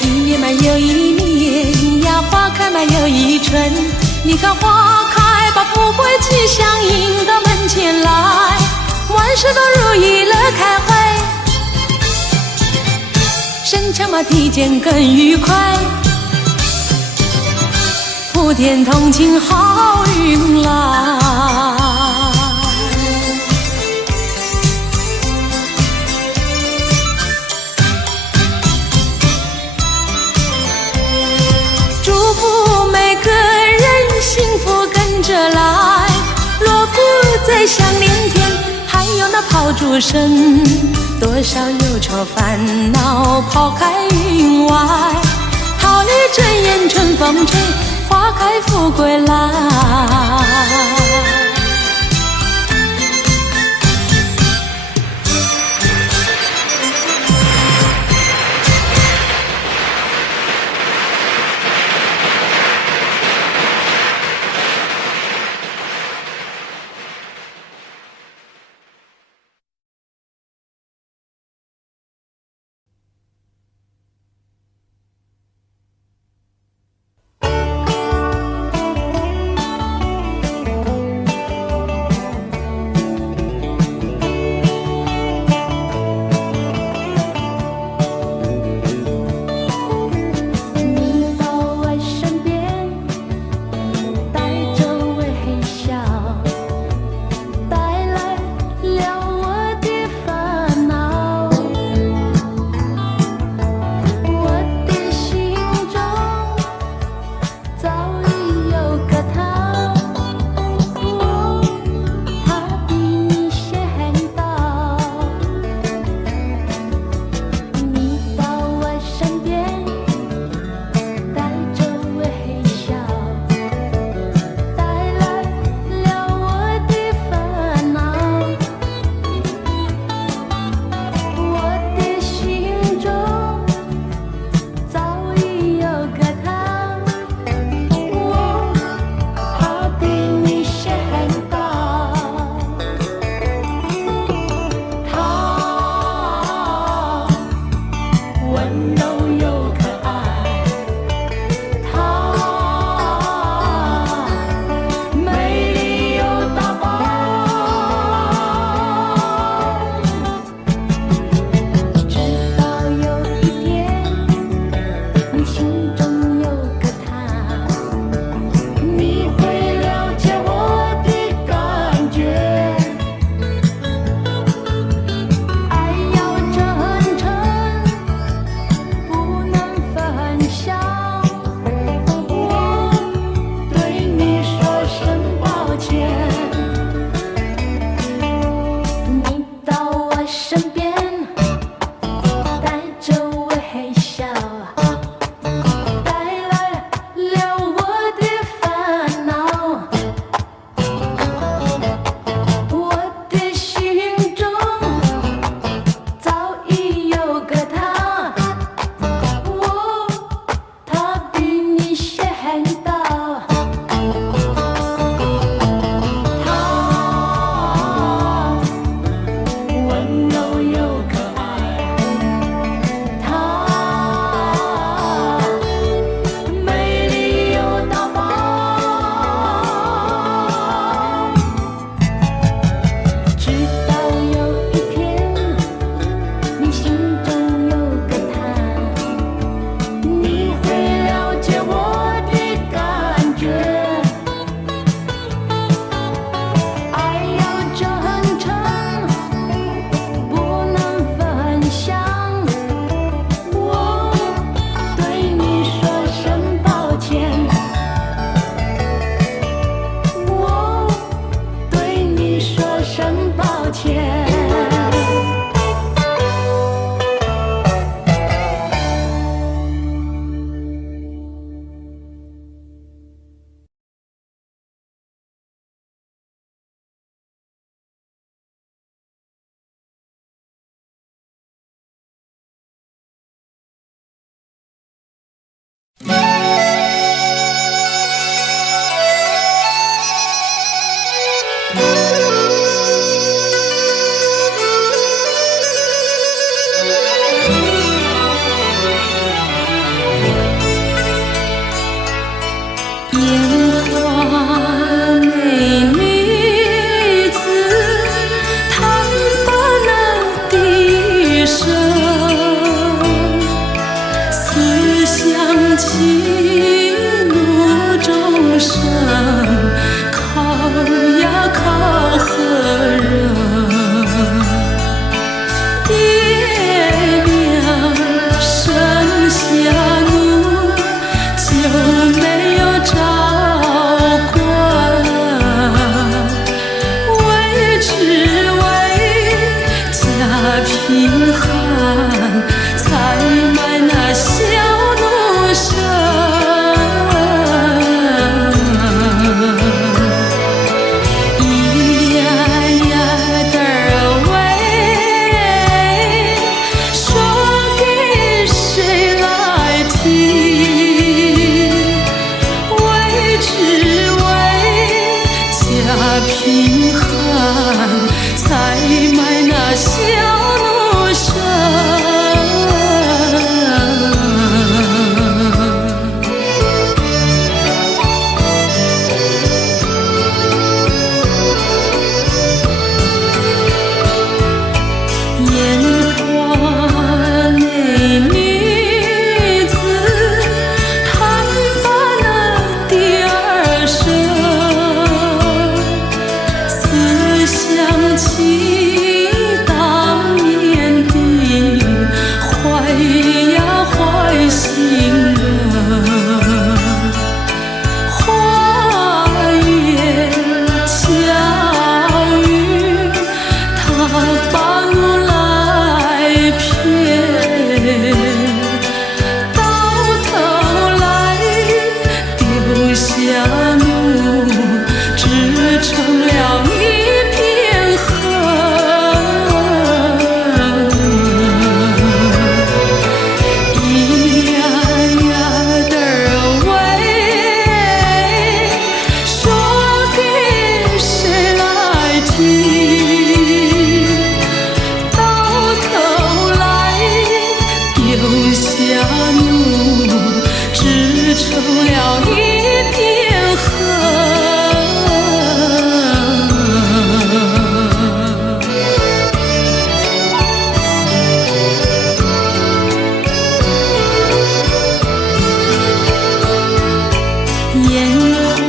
一年满又一年呀，花开满又一春，你看花开把富贵吉祥迎到门前来，万事都如意乐开怀，身强马体健更愉快，普天同庆好运来。祝福每个人幸福跟着来，锣鼓在响连天，还有那炮竹声，多少忧愁烦恼抛开云外，桃李争艳春风吹，花开富贵来。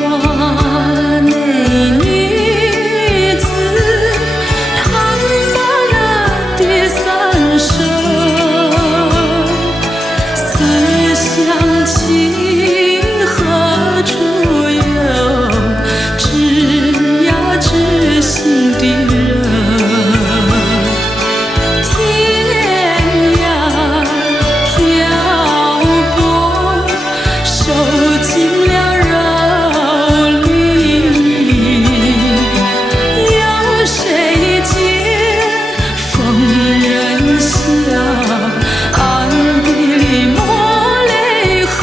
那女子弹罢了第三声，思乡情何处有？知呀知心的人，天涯漂泊，受尽了蹂躏，有谁见疯人笑，暗地里抹泪痕？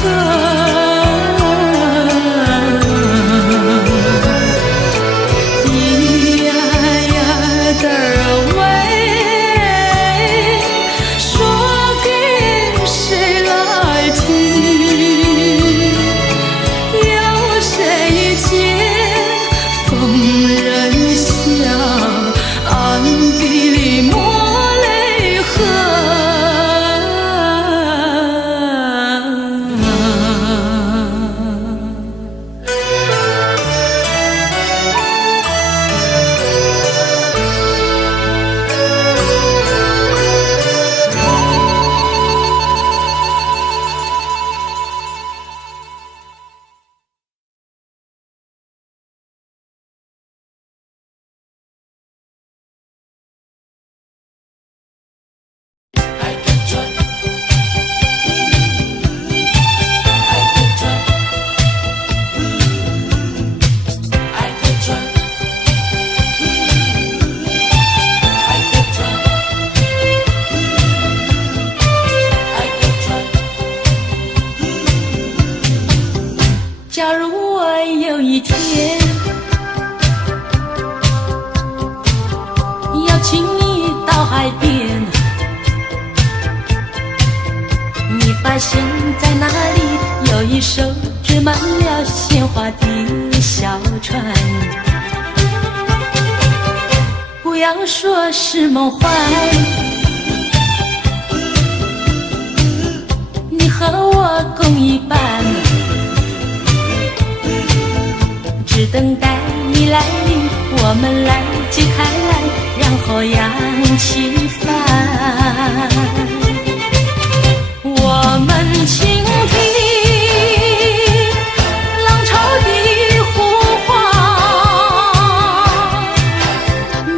咿呀呀的喂，说给谁来听？有谁见疯人笑，暗地里抹泪痕？假如我有一天邀请你到海边，你发现在那里有一艘织满了鲜花的小船，不要说是梦幻，你和我共一半，只等待你来临，我们来解开来，然后扬起帆。我们倾听浪潮的呼唤，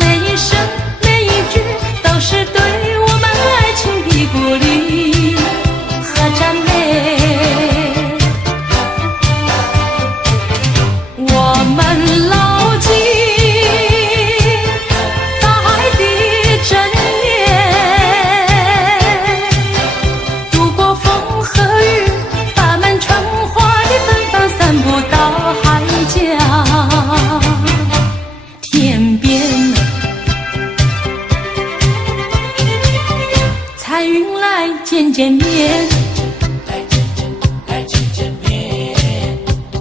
每一声每一句都是对我们爱情的鼓励和赞美。我们牢记大海的箴言，度过风和雨，把满春花的芬芳散布到海角天边。彩云来见见面，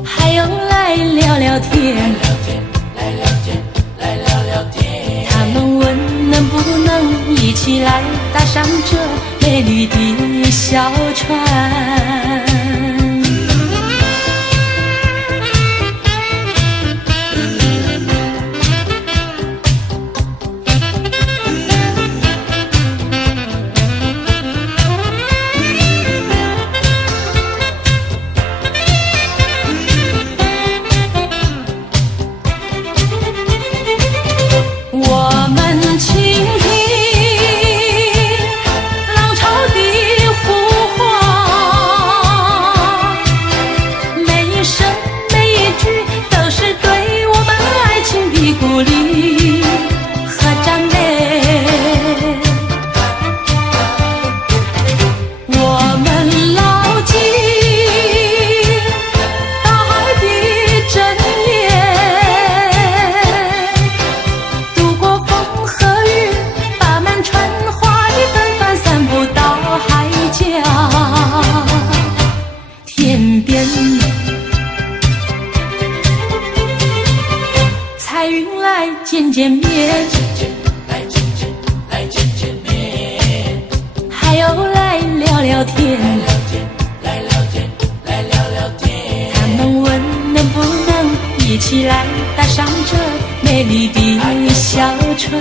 还有来聊聊天，他们问能不能一起来搭上这美丽的小船。我们倾听浪潮的呼唤，每一声每一句都是对我们爱情的鼓励和赞美。我们牢记大海的箴言，度过风和雨，把满春花的芬芳散布到海角天边。彩云来见见面，还有来聊聊天，他们问能不能一起来，搭上这美丽的小船。